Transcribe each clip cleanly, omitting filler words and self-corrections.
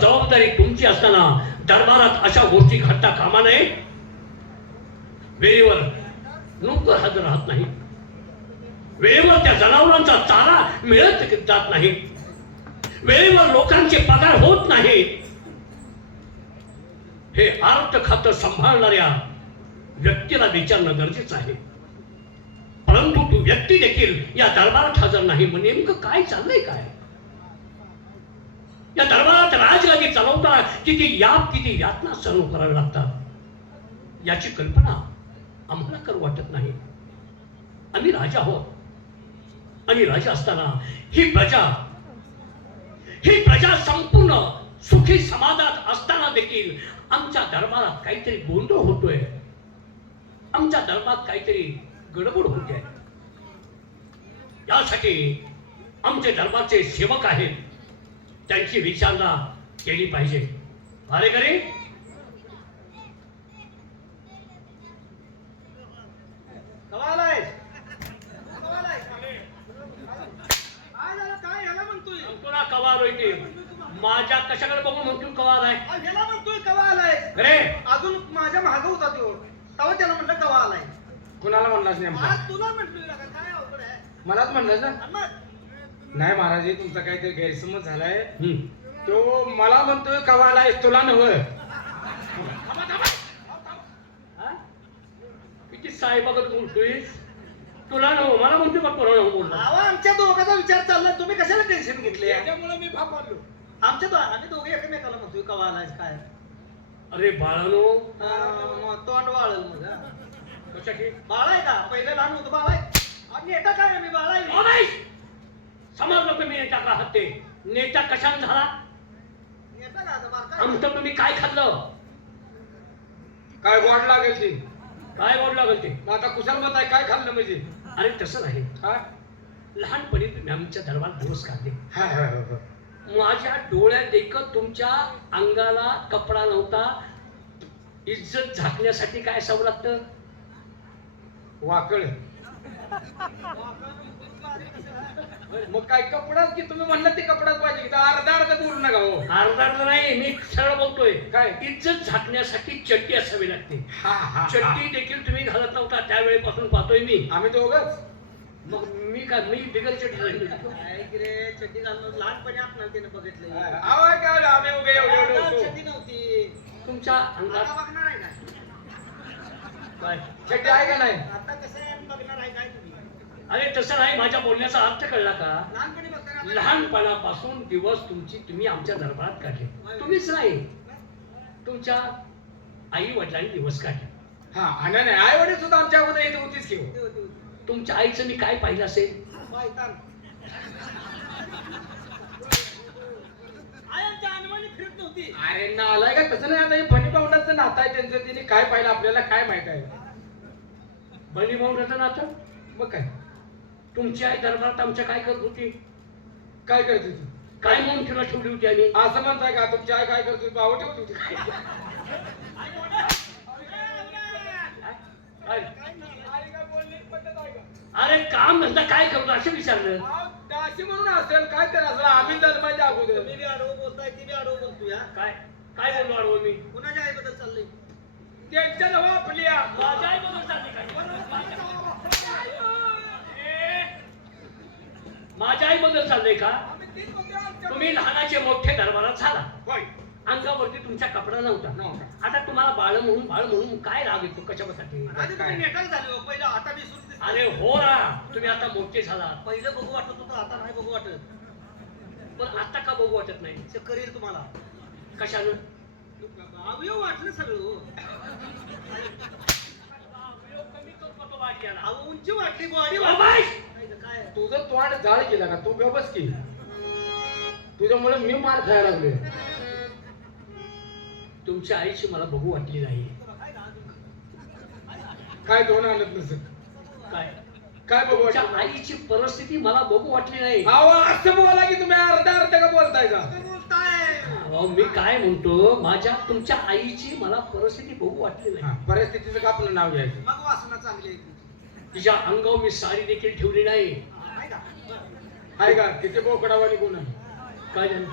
जबाबदारी तुमची असताना दरबारात अशा गोष्टी घडता कामा नये. वेळेवर नोकर हजर राहत नाही, वेळेवर त्या जनावरांचा चारा मिळत जात नाही, वेळेवर लोकांचे पगार होत नाहीत. हे अर्थ खातं सांभाळणाऱ्या व्यक्तीला विचारणं गरजेचं आहे. परंतु तू व्यक्ती देखील या दरबारात हजर नाही, मग नेमकं काय चाललंय काय? या दरबारात राजगादी चालवताना किती याप किती यातना सहन करावे लागतात याची कल्पना आम्हाला करू वाटत नाही. आम्ही राजा आहोत आणि राजा असताना ही प्रजा संपूर्ण सुखी समाजात असताना देखील आमच्या दरबारात काहीतरी गोंधळ होतोय, आमच्या दरबारात काहीतरी गडबड होते. यासाठी आमचे दरबारचे सेवक आहेत, त्यांची विचारणा केली पाहिजे. भाडेकरी, कवाल होईल माझ्या कशाकडे बघून म्हणतो कवाल आहे, ह्याला म्हणतोय कवा आलाय अरे अजून माझ्या माग होता तो, तेव्हा त्याला म्हणलं कवा आलाय. कुणाला म्हणलास नेमका? आज तुला म्हटलं काय अवघड आहे. मलाच म्हणलं ना. आणि मग नाही महाराज, हे तुमचा काहीतरी गैरसमज झालाय. तो मला म्हणतोय कवाला आहे, तुला नव्ह. किती साहेबागत बोलतोय, तुला नव्ह मला म्हणतो का तुला नव्ह बोलला. अहो, आमच्या दोघांचा विचार चाललाय, तुम्ही कशाला टेन्शन घेतले? त्यामुळे मी फापारलो. आम्ही दोघे एकमेकाला म्हणतोय कवा आलाय काय. अरे बाळानो, तोंड वाळल मग कशाची बाळा आहे का? पहिलं लहान होतं बाळा आहे आणि नेता काय आम्ही बाळा आहे. समजलं तुम्ही नेता का आहात ते. नेता कशाने झाला? नेता का आता बारका? आमचं तुम्ही काय खाल्लं? काय गोड लागेल ती? काय गोड लागल ते? मग आता कुशल मत आहे, काय खाल्लं म्हणजे? अरे तसं नाही, हा लहानपणी तुम्ही आमच्या दरबारात दिवस काढले, हा हा हा. माझ्या डोळ्यात देखत तुमच्या अंगाला कपडा नव्हता. इज्जत झाकण्यासाठी काय असावं लागतं? वाकळ. मग काय कपडाच की तुम्ही म्हणलं ते कपडाच पाहिजे की अर्धा अर्धा बोलू नका हो. अर्धा नाही, मी सरळ बोलतोय. काय? इज्जत झाकण्यासाठी चड्डी असावी लागते. हा हा चड्डी देखील तुम्ही घालत नव्हता त्यावेळेपासून पाहतोय मी. आम्ही दोघच. मग मी बिगर चड्डी राहिलो. काय की रे, चड्डी घालून लहानपणी आपल्याला त्यानं बघितलं. आवाज काय आम्ही उगे एवढे चड्डी नव्हती. तुमच्या अंगात आता बघणार आहे काय? काय? चड्डी आहे का नाही? आता कसं आहे बघणार आहे काय तुम्ही? अरे तसं नाही, माझ्या बोलण्याचा अर्थ कळला का? लहानपणी बघताना लहानपणापासून दिवस तुम्ही आमच्या दरबारात काढले. तुम्हीच नाही, तुमच्या आई वडिलांनी दिवस काढले. हा आणि नाही, आई वडील सुद्धा आमच्या अगोदर येत होतीच की. तुमच्या आईचं मी काय पाहिलं असेल? बायकान. आई आमच्या अनुमानी फिरत नव्हती. अरे नालाय का तसं नाही. आता हे फणी पाहुण्याचं नातं आहे त्यांचं, तिने काय पाहिलं आपल्याला काय माहित आहे. बनी भाऊंचं नातं. मग काय तुमची आई दरबारात आमच्या काय करत होती? काय करत होती? काय म्हणून तिला ठेवली होती आम्ही? असं म्हणताय का तुमची आई काय करत होती? बावं ठेवत होती काय? अरे काम धंदा काय करतो असं विचारलं. दाशी म्हणून असेल काय तर असेल. आम्ही जन्माच्या अगोदर. तुम्ही बी आडवं बोलताय, ती बी आडवं बोलतोय. काय काय बोललो आडवं मी? कुणाच्या आईबद्दल चाललंय? त्यांच्या नवा आपल्या माझ्या आईबद्दल चालली काय? माझ्या आईबद्दल चाललंय का? तुम्ही लहानाचे मोठे दरबारात झाला, होय. अंगावरती तुमचा कपडा नव्हता. नव्हता. आता तुम्हाला बाळ म्हणून काय राग येतो कशासाठी? आधी तुम्ही नेटाल झाले हो. पहिलं आता बी सुरू दिसतंय. अरे हो ना, तुम्ही आता मोठे झाला, पहिलं बघू वाटत होतं, आता नाही बघू वाटत. पण आता का बघू वाटत नाही? ते करेल तुम्हाला. कशानं? अवयव वाटलं सगळं हो. कमी करतो वाट याला. अहो, उंची वाटली, बॉडी ओ वाटली. बाई! काय तुझं तोंड जाळ केला का? तू गबस की. तुझ्यामुळे मी मार खायला लागलोय. तुमच्या आईची मला बघू वाटली नाही. काय दोन आणत नसेल. काय काय बघू तुमच्या वाटलं? आईची परिस्थिती मला बघू वाटली नाही. अहो असं बोला की तुम्ही अर्धा अर्धा का बोलताय का? बोलताय? अहो, मी काय म्हणतो, तुमच्या आईची मला परिस्थिती बघू वाटली हा, नाही. परिस्थितीचं का आपलं नाव घ्यायचं? मग वासना चांगली आहे तुमची. तिच्या अंगावर मी साडी देखील ठेवली नाही. आहे का? बरं. आहे का? किती बोकडावाली गुण आहे. काय झालं?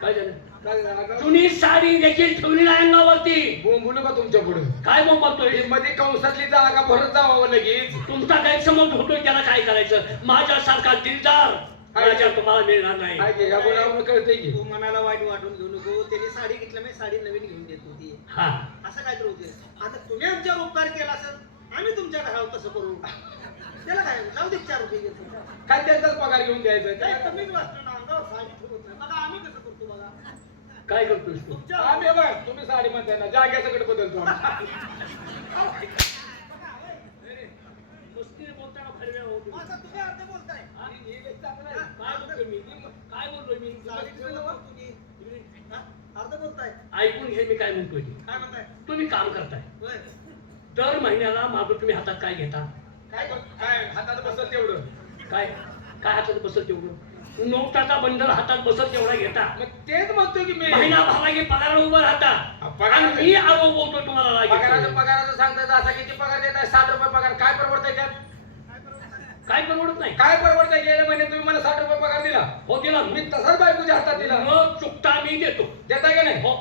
काय झालं? काय झालं? जुनी साडी देखील ठेवली नाही अंगावरती. बोंबू नका तुमच्या पुढे काय बोंबतोय? मध्ये कंसातली जागा भरत जावं लगेच. तुमचा गैरसमज होतोय, त्याला काय करायचं? माझ्यासारखा दिलदार राजा तुम्हाला मिळणार नाही. काय घे, या गुणावरून कळतंय की. तू मनाला वाईट वाटून घेऊ नको. त्यांनी साडी घेतली, मी साडी नवीन घेऊन देत होती. हा, असं काय होते? आता तुम्ही आमच्यावर उपकार केला असेल, आम्ही तुमच्या घरावर कसं करू? त्याला काय जाऊ दे, 4 रुपये घेतो. काय त्यांचाच पगार घेऊन द्यायचा काय आहे? कमीच वाचतो ना, अंगावर साडी ठेवत नाही. बघा आम्ही कसं करतो बघा. काय करतोस तू? तुमच्या आम्ही बघ, तुम्ही साडी म्हणताय ना, जाग्यासकट बदलतो आम्ही. नुसती बोलताना फरव्या होतो. आता तुम्ही अर्ध बोलताय. काय बोलतोय मी? काय बोलतोय मी? साडी ठेवलं बघ तुम्ही. हा? अर्ध बोलताय. ऐकून घे मी काय म्हणतोय ते. काय म्हणताय? तुम्ही काम करताय, होय. दर महिन्याला माझं तुम्ही हातात काय घेता? काय हातात बसल तेवढं. काय काय हातात बसल तेवढं? नोटाचा बंडल हातात बसल तेवढा घेता. मग तेच म्हणतो की मी. महिना भरला की पगार उभं राहता. पगार- आणि मी आरोप बोलतोय तुम्हाला राग पगाराचं येतोय. पगाराचं सांगताय, असा किती पगार देताय? 60 रुपये पगार. काय परवडतंय त्यात? काय परवडत नाही? काय परवडतंय? गेल्या महिन्यात तुम्ही मला 60 रुपये पगार दिला. हो दिला मी तसाच बायकोच्या हातात दिला. न चुकता मी देतो. देताय का नाही? हो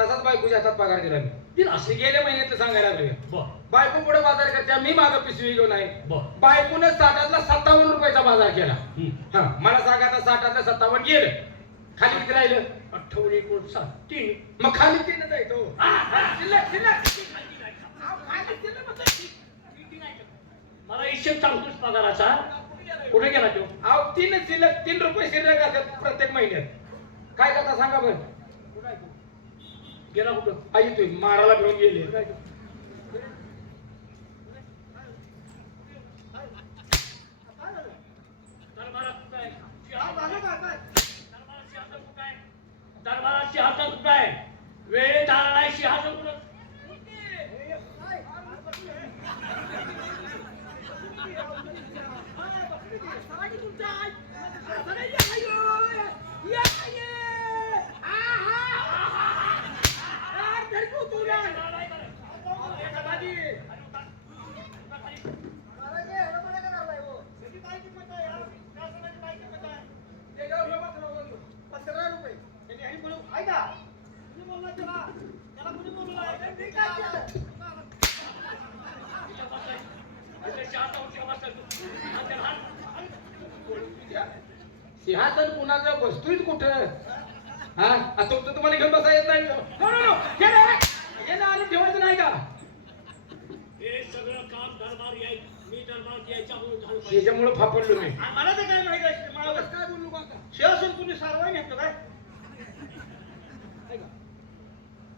तसाच बायकोच्या हातात पगार दिला मी. दिला असे असेल. गेल्या महिन्यात सांगायला लागले. बर बायको पुढे बाजार करते, मी मागं पिशवी घेऊन आहे. बर बायकोनं 60तला 57 रुपयाचा बाजार केला. हम्म. हा, मला सांगा आता 60तला 57 गेलं, खाली किती राहिलं? 58.7 मग खाली 3 जायचो. शिल्लक शिल्लक. मला हिशेब सांगतोस पगाराचा. कुठे गेला तो? अहो 3 शिल्लक, 3 रुपये शिल्लक असतात प्रत्येक महिन्यात. काय करता सांगा बरं. गेला कुठं? आई तुम्ही मारायला घेऊन गेले. दरबारात कुठं आहे? हा, झालं काय? काय? दरबारात सिंहासन कुठं आहे? दरबारात सिंहासन कुठं आहे? वेळेत आला नाही सिंहासन कुठं? साडी तुमच्या आई. असं नाही आहे. अय्यो. या, ये. आहा. यार, धरकू तू रे. समाधी. करायचे, एवढं बरं का लावलंय हो? त्याची काय किंमत आहे यार? त्या सणाची काय किंमत आहे? त्याच्यावर हे बसलं बोललो. 15 रुपये. त्यांनी आणि बोलू, ऐका. कुणी बोलला त्याला? त्याला कुणी बोललं आहे? मी काय केलं? सिंहासन कुणाचं बसतोय कुठं? हा, तुमचं तुम्हाला घेऊन बसा येत नाही. नो नो नो, हे नाही. हे ना आणून ठेवायचं नाही का? हे सगळं काम दरबार मी दरबार यायच्या म्हणून झालं पाहिजे. त्याच्यामुळे फापडलो मी. मला तर काय माहिती आहे, मला बस काय बोलू का? शिवासून कुणी सारवाय नेतो काय? ऐका.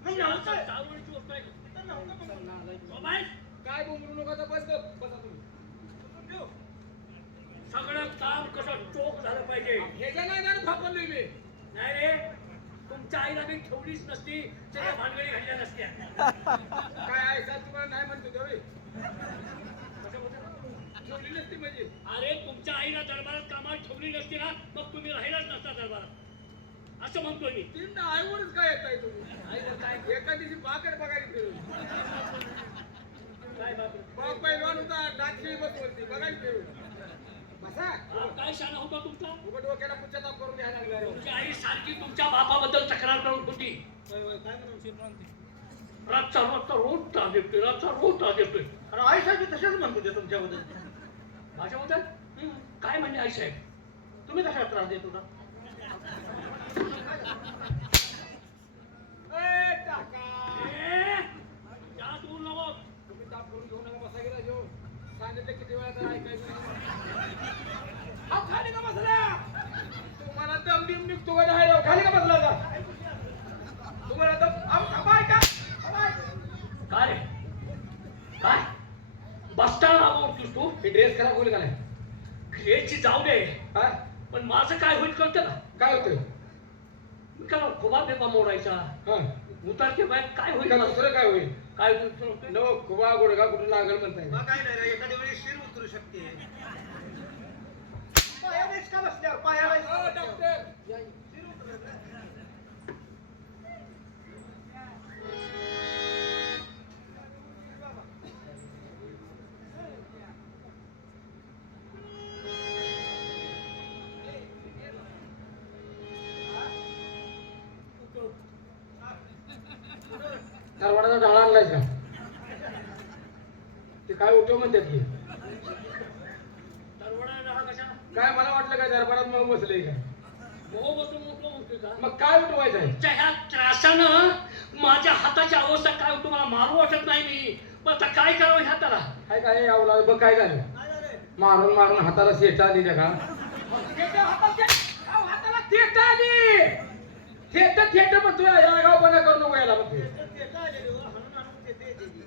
नाही, नव्हतं. चालवण्याची गोष्ट आहे. तिथं नव्हतं पण. हो बाई, काय बोंबलू नका तर बस गप. बसा तुम्ही. ठेव. सगळं काम कसं चोख झालं पाहिजे. ह्याच्या नाही ना फापडलोय मी. नाही रे, तुमच्या आईला मी ठेवलीच नसती, त्याच्या भानगडी घडल्या नसत्या. काय आहे साहेब, तुम्हाला नाही म्हणतो ते होय? कसं बोलतो? ठेवली नसती म्हणजे. अरे तुमच्या आईला दरबारात कामात ठेवली नसती ना, मग तुम्ही राहिलाच नसता दरबारात, असं म्हणतोय मी. तीन आईवरच काय येत आहे तुम्ही? आईवर काय एका दिवशी बाकर बघायला फिरून. काय बाबा? बाप पैलवान होता, नागशिळी बसवलती, बघायला फिरून. बसा. काय शाणा होता तुमचा? उघड डोक्याला पुच्छताप करून घ्यायला लागला रे. तुमची आई सारखी तुमच्या बापाबद्दल तक्रार करत होती. होय, होय, काय म्हणून शिरवण ते? रातचा रोज त्रास देतोय, रातचा रोज त्रास देतोय. अरे आई साहेब तसेच म्हणतो ते तुमच्याबद्दल. माझ्याबद्दल काय म्हणजे आई साहेब? तुम्ही कशाला त्रास देत होता? ए, टाका. ए, जास्त बोलू नको. तुम्ही ताप करून घेऊ नका, बसा गेला जो. सांगितलं किती वेळा तर ऐकायचं नाही. अहो, खाली का बसला? तुम्हाला दम बिम निघतो का नाही राव? खाली का बसला आता? तुम्हाला दम, अहो, थांबा, ऐका. थांबा, ऐका. काय रे? काय बसताना बोलतोस तू? हे ड्रेस खराब होईल का नाही? घ्यायची जाऊ दे, हा? पण माझं काय होईल कळतं का? काय होतं? मी का खुबा बेबा मोडायचा, हा? उतरते बाहेर काय होईल? का दुसरं काय होईल? काय होईल? नो, कुबा गुडघा कुठे लागल म्हणताय. मग काय नाही रे, एखाद्या वेळी शिर उतरू शकते. पायालाच का बसल्यावर? पायालाच का हो, बसल्यावर? डॉक्टर. या. शिर उतरलं. नाहीस का ते काय उठव म्हणतात की दरवाडा राहा कशा काय मला वाटलं काय दरबारात मग बसले काय मोह बसून म्हटलं म्हणतोय का मग काय उठवायचं आहे त्या ह्या त्रासानं माझ्या हाताची अवस्था काय होतो मला मारू वाटत नाही मी पण आता काय करावं ह्या त्याला काय काय आवला बघ काय झालं काय झालंय? मारून मारून हाताला शेटा आली त्या का हाताला थेट आली थेट म्हणतोय या गावपणा करू नको याला म्हणतोय ते काय आलेले हो? हाणून ते.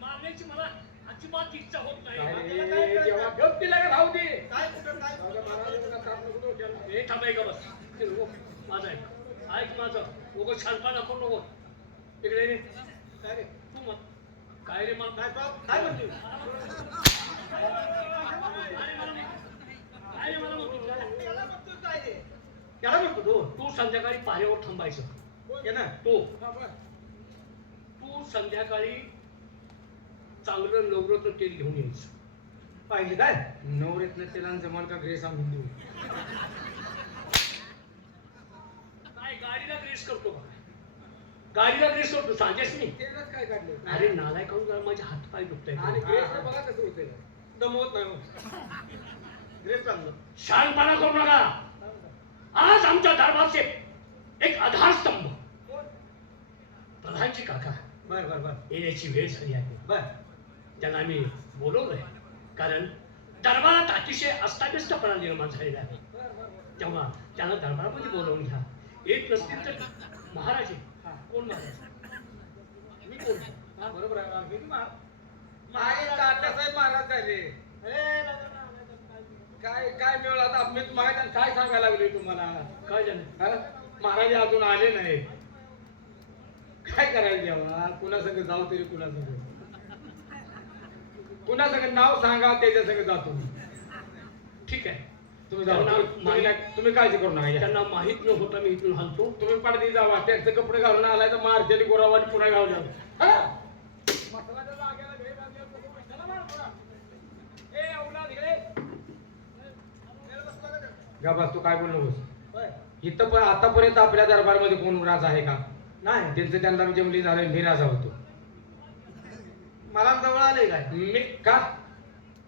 मारण्याची मला अजिबात इच्छा होत काय नाही रे, जेव्हा गप तिला का राहू दे काय कुठं काय माझ्या महाराजांना त्रास नको देऊ त्याला. हे थांबाय का बस ते नको. माझं ऐक माझं उगं छानपा नको नको इकडे रे काय रे? तू मत काय रे मला काय म्हणतोय? काय रे मला म्हणतो याला म्हणतोय काय रे? त्याला म्हणतो तू संध्याकाळी पाऱ्यावर थांबायचं ये ना. तू हा, बरं. तू संध्याकाळी चांगलं नवरत्न तेल घेऊन यायचं पाहिजे काय? नवरेतनं तिला जमाल का ग्रेस आणून देऊ काय गाडीला ग्रेस करतो का गाडीला ग्रेस करतो सांगेस मी तेलच काय काढलं अरे नालाय खाऊन जरा माझे हातपाय दुखताय आणि ग्रेस बघा कसं होतंय दमवत नाही हो. ग्रेस चांगलं. शानपणा करू नका आज आमच्या दरबारचे एक आधारस्तंभ कोण? प्रधानजी काका बर. येण्याची वेळ झाली आहे बर. त्यांना आम्ही बोलवलंय कारण दरबारात अतिशय अस्ताव्यस्तपणा निर्माण झालेला आहे तेव्हा त्यांना दरबारामध्ये बोलवून घ्या येत नसतील तर महाराज आहे. कोण महाराज मी कोण हा, बरोबर आहे. मी तात्यासाहेब महाराज झाले ए, काय काय मिळालं आता मी तुम्हाला काय सांगायला लागले तुम्हाला काय झालं हा? महाराज अजून आले नाही काय करायचं जेव्हा कुणा संग जाऊ तरी कुणा संग कुणा संग नाव सांगा त्याच्या संग जातो ठीक आहे तुम्ही जाऊ त्यांना तुम्ही काळजी करू नका या. त्यांना माहित न होता मी इथून हलतो तुम्ही पडदी जावा त्यांचे कपडे घालून आलाय तर मारतेली गोरावानी पुन्हा घालून बस तू काय बोल नकोस होय. इथं पण आतापर्यंत आपल्या दरबारमध्ये कोण राज आहे का नाही त्यांचं त्यांना जमली झालं मी राजा होतो मला जवळ आलंय काय? मी का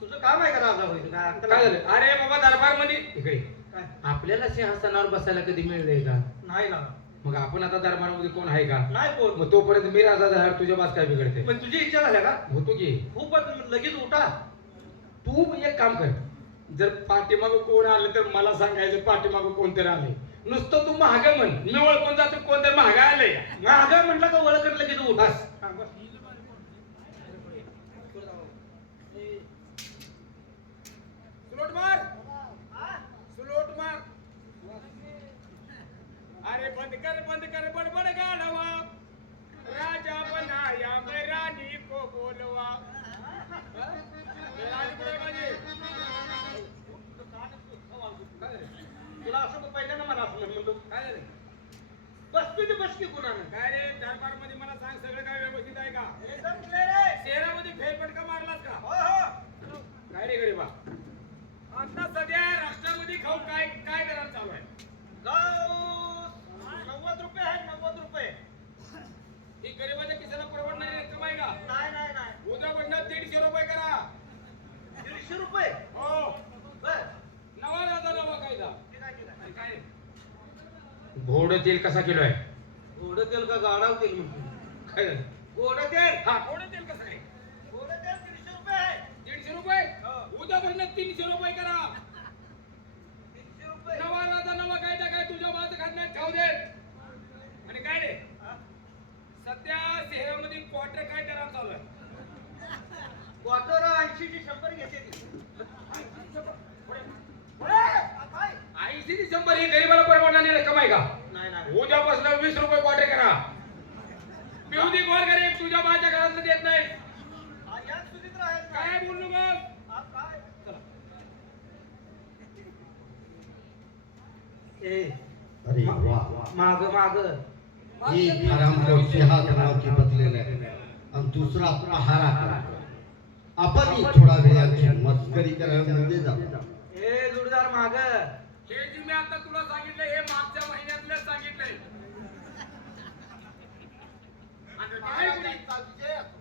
तुझं काम आहे का राजा होईल काय झालं अरे बाबा दरबारमध्ये इकडे काय? आपल्याला सिंहासनावर बसायला कधी मिळलंय का नाही ना. मग आपण आता दरबारमध्ये कोण आहे का नाही कोण. मग तोपर्यंत मी राजा झाला तुझ्या बास काय बिघडते पण तुझी इच्छा झाल्या का? होतो की खूपच लगेच उठा. तू एक काम कर जर पाठीमाग कोण आलं तर मला सांगायचं पाठीमाग कोणतरी आले नुसतं तू महाग म्हण मी ओळखून जातो कोणतरी महाग आलंय महागा म्हटलं का ओळखत लगेच उठ. बस हा, बस. सुलोट मार हा? सुलोट मार अरे बंद कर बडबड गाढवा राजा बनाया मैं रानी को बोलवा राणी कुठे माझी तुला असं पहिल्यांदा मला असं म्हणतो. काय झालं बस तुझी बस की कुणानं? काय रे दरबार मध्ये मला सांग सगळं काय व्यवस्थित आहे का एकदम clear आहे. शहरामध्ये फेरफटका मारलास का हो, हो. काय रे गरीबा आता सध्या राष्ट्रामध्ये खाऊ काय काय करायला चालू आहे जाऊ. 90 रुपये आहेत 90 रुपये. ही गरीबाच्या खिशाला परवडणारी रक्कम आहे का नाही. उद्या बंडात 150 रुपये करा 150 रुपये. हो बर. नवा राजा नवा कायदा ठीक आहे. काय रे घोड तेल कसा किलो आहे घोडं तेल का गाढव तेल म्हणतो? काय झालं घोडं तेल. हा घोड तेल कसं आहे घोडं तेल 300 रुपये आहे. 150 रुपये हो. उद्या बंडात 300 रुपये करा 300 रुपये. नवा राजा नवा कायदा काय तुझ्या बाजू खाण्यात खाऊ दे आणि काय रे हा? सध्या शहरामध्ये क्वार्टर काय दरात चालू आहे क्वार्टर 80 ची 100 घेते ती. काय? 80 ते 100 ही गरीबाला परवडणारी रक्कम आहे का नाही. उद्यापासून 20 रुपये क्वार्टर करा पिऊदी गोर गरीब तुझ्या बाच्या घरातलं देत नाही हा, याच सुधीत राहायचं. काय बोलू मग हा, काय? चला. ए, अरे वा माग ही हरामखोर सिंहासनावरती बसलेला आहे आणि दुसरा प्रहारा करतो आपण थोडा वेळ यांची मस्करी करायला म्हणजे जातो ए जोडदार माग. हे जे मी आता तुला सांगितलं हे मागच्या महिन्यातलं सांगितलंय आणि महाग महाराजांचा विजय असो.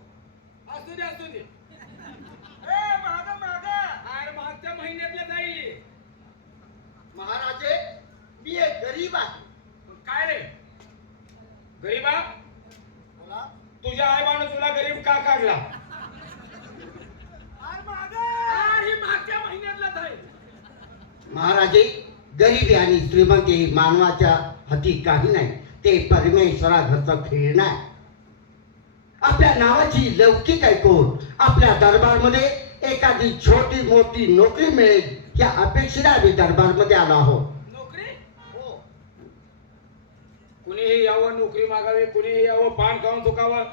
असू दे असू दे. ए महाग महाग अरे मागच्या महिन्यातलं जाईल. महाराजे मी एक गरीब आहे. काय रे गरीबा, बोला. तुझ्या आईबाने तुला गरीब का काढला? अरे महाग ही मागच्या महिन्यातलं जाईल. महाराजे गरिबी आणि श्रीमंती ही मानवाच्या हाती काही नाही, ते परमेश्वराघरचं खेळणं आहे. आपल्या नावाची लौकिक ऐकून आपल्या दरबारमध्ये एखादी छोटी मोठी नोकरी मिळेल या अपेक्षेने आम्ही दरबारमध्ये आलो आहोत. नोकरी? हो. कुणीही यावं नोकरी मागावी, कुणीही यावं पान खाऊन चुकावं.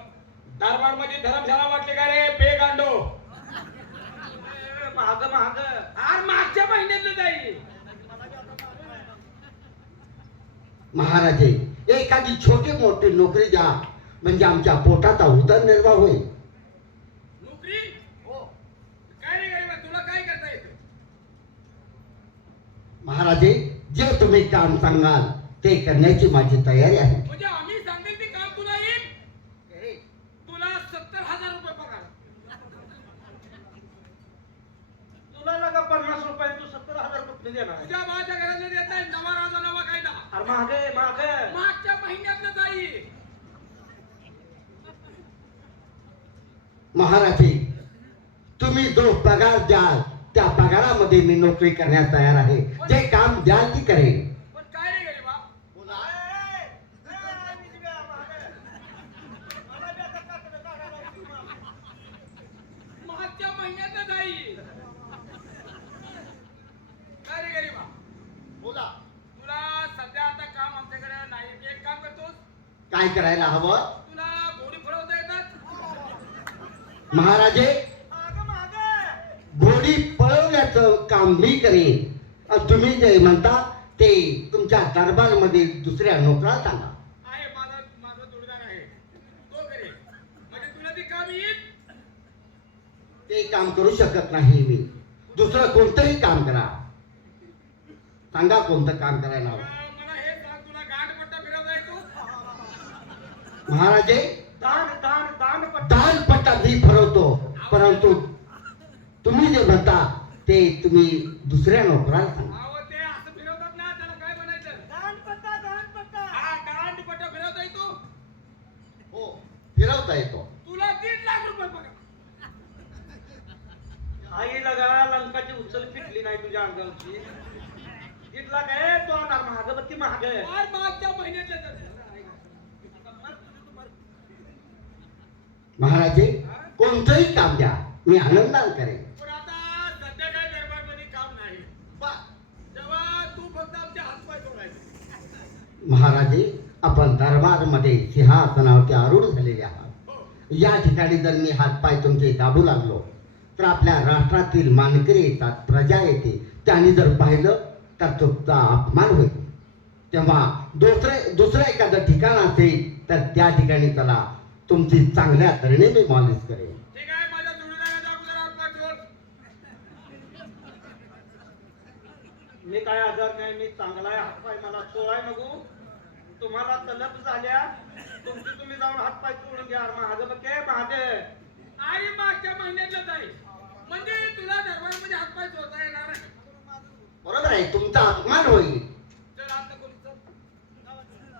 दरबार मध्ये धर्मशाळा वाटली का रे पे गांडो? महाग महाग अरे मागच्या महिन्यातलं जाईल. महाराजे एखादी छोटी मोठी नोकरी द्या, म्हणजे आमच्या पोटाचा उदरनिर्वाह होईल. नोकरी? हो. काय रे गरीबा, तुला काय करता येतं? महाराजे जे तुम्ही काम सांगाल ते करण्याची माझी तयारी आहे. म्हणजे आम्ही सांगेल ते काम तुला येईल. ए, तुला 70,000 रुपये पगार. तुला लगा 50 रुपये, तू 70,000 कुठले देणार? तुझ्या भावाच्या घरातलं देत नाही. नवा राजा नवा कायदा. अरे महाग आहे, महाग आहे. मागच्या महिन्यातलं जाईल. महाराजे तुम्ही जो पगार द्याल त्या पगारामध्ये मी नोकरी करण्यास तयार आहे. जे काम द्याल ती करेन. पण काय रे गरीबा, बोला. मी दिव्या, महाग आहे. मला बी आता काकडं काढायला लागली मला. मागच्या महिन्यातलं जाईल. काय रे गरीबा, बोला. तुला सध्या आता काम आमच्याकडे नाही. एक काम करतोस, काय करायला हवं? तुला घोडी फळवता येतात? महाराजे महाग महाग आहे. घोडी पळवण्याचं काम मी करेन आणि तुम्ही जे म्हणता ते तुमच्या दरबारमध्ये दुसऱ्या नोकराला सांगा. आहे माझा माझा जोडीदार आहे, तो करेल. म्हणजे तुला ते काम येईल. ते काम करू शकत नाही मी. दुसरं कोणतंही काम करा. सांगा कोणतं काम करायला हवं. मला हे सांग, तुला गाठपट्टा फिरवता येतो? महाराजे दान दान दान पट्टा. दानपट्टा मी फरवतो, परंतु तुम्ही जे म्हणता ते तुम्ही दुसऱ्या नोकराला सांगा. अहो ते असं फिरवतात ना, त्याला काय म्हणायचं? दान पट्टा दान पट्टा. हा गाठपट्टा फिरवता येतो. हो फिरवता येतो. तुला 1.5 लाख रुपये पगार. आई लगा लंकाची उचल पिटली नाही तुझ्या अंगावरची. 1.5 लाख आहे तो आणणार. महाग बत्ती महाग आहे. फार मागच्या महिन्यातलं जाईल. महाराजे कोणतंही काम द्या, मी आनंदाने करेन. पण आता सध्या काय दरबारमध्ये काम नाही. तेव्हा तू फक्त आमचे हातपाय जोडायचे. महाराजे आपण दरबारमध्ये सिंहासनावरती आरूढ झालेले आहात. हो. या ठिकाणी जर मी हातपाय तुमचे दाबू लागलो तर आपल्या राष्ट्रातील मानकरी येतात, प्रजा येते. त्यांनी जर पाहिलं तर तुमचा अपमान होईल. तेव्हा दुसरं एखादं ठिकाण असेल तर त्या ठिकाणी चला, तुमची चांगल्या तऱ्हेने मी मालिश करेन. ठीक आहे, माझ्या जोडीदाराचा अगोदर हातपाय जोड. मी काय आजार नाही. मी चांगला आहे. हातपाय मला चोळाय नको. तुम्हाला तलप झाल्या तुमची तुम्ही जाऊन हातपाय चोळून घ्या. महाग बघे महाग आहे. आणि मागच्या महिन्यातलं जाईल. म्हणजे तुला दरबारमध्ये हातपाय जोडता येणार नाही. बरोबर आहे, तुमचा अपमान होईल. चल आता कोणी चल.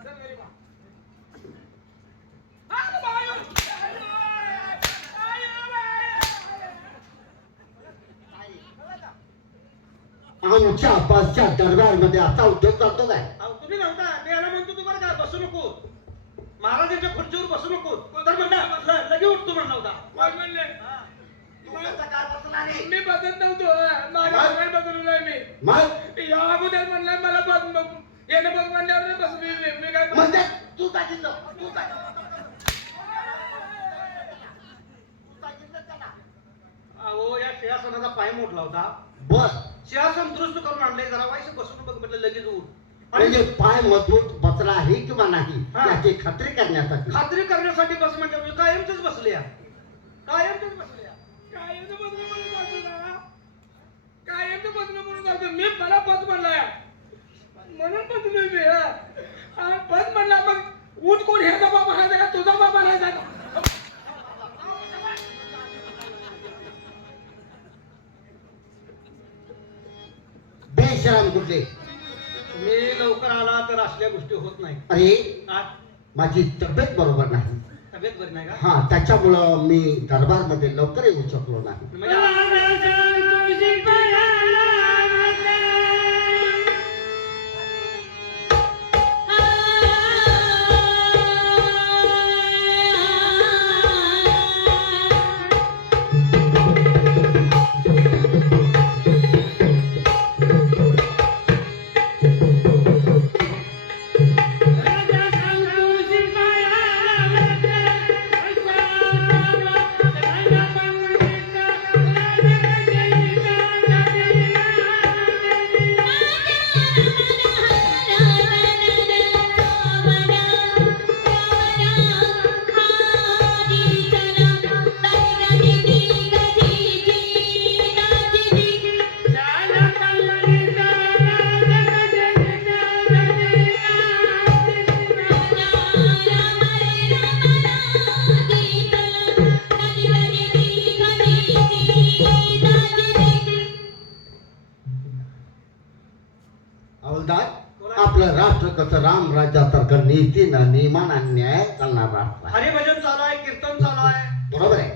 चल गरीबा. अरे बायो. आमच्या पाचच्या दरबारमध्ये असा उद्योग चालतो काय? अहो, तुम्ही नव्हता. मी याला म्हणतो तुम्हाला काय बसू नको. महाराजांच्या खुर्चीवर बसू नको. तर म्हणला लगे उठतो म्हणला होता. कोण म्हणले? हा. तू कसा काय बसला नाही? मी बदलत नव्हतो. माझ्या मग? मोबाईल बदललोय मी. मग या अगोदर म्हणलं मला बस येणं बघ म्हणल्यावर बस मी काय म्हणजे तू सांगितलं, तू सांगितलं त्याला. अहो या सिंहासनाचा पाय मोडला होता. बस सिंहासन दुरुस्त करून आणलंय. जरा वाईस बसून बघ म्हटलं लगेच उठ. म्हणजे पाय मजबूत बसला आहे किंवा नाही हा. याची खात्री करण्यासाठी. खात्री करण्यासाठी बस म्हटलं कायमच बसल्या. कायमच बसल्या. कायमचं बदल म्हणून जातो ना. कायमचं बदल म्हणून जातो. मी मला पद म्हणलाय म्हणून बदलोय मी. पद म्हणला मग उठ कोण ह्याचा बाप म्हणायचा का तुझा बाप म्हणायचा का? श्रीराम कुठले? तुम्ही लवकर आला तर असल्या गोष्टी होत नाही. अरे हा? माझी तब्येत बरोबर नाही. तब्येत बरी नाही का? हा, त्याच्यामुळं मी दरबारमध्ये लवकर येऊ शकलो नाही. म्हणजे हवलदार, आपलं राष्ट्र कसं राम राज्यासारखं नीतीनं नियमानं न्याय चालणार राष्ट्र आहे. हरिभजन चालू आहे, कीर्तन चालू आहे, बरोबर आहे.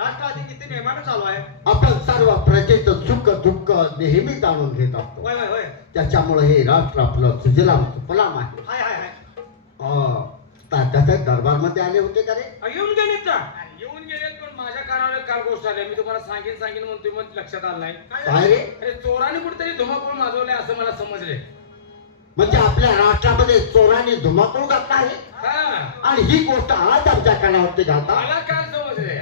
राष्ट्र आधी किती नेमानं चालू आहे. आपण सर्व प्रजेचं सुख दुःख नेहमी जाणून घेत असतो. होय होय होय. त्याच्यामुळे हे राष्ट्र आपलं सुजलाम सुफलाम आहे. हाय हाय हाय. त्याच्या दरबारमध्ये आले होते का रे? येऊन गेलीत का? येऊन गेलेत, पण माझ्या कानावर एक काल गोष्ट आली. मी तुम्हाला सांगेन म्हणून तुम्ही लक्षात आलं नाही. काय रे? अरे चोराने कुठेतरी धुमाकूळ माजवलाय असं मला समजले. म्हणजे आपल्या राष्ट्रामध्ये चोराने धुमाकूळ घातला आहे हा, आणि ही गोष्ट आज आमच्या कानावरती घालता मला काल समजले.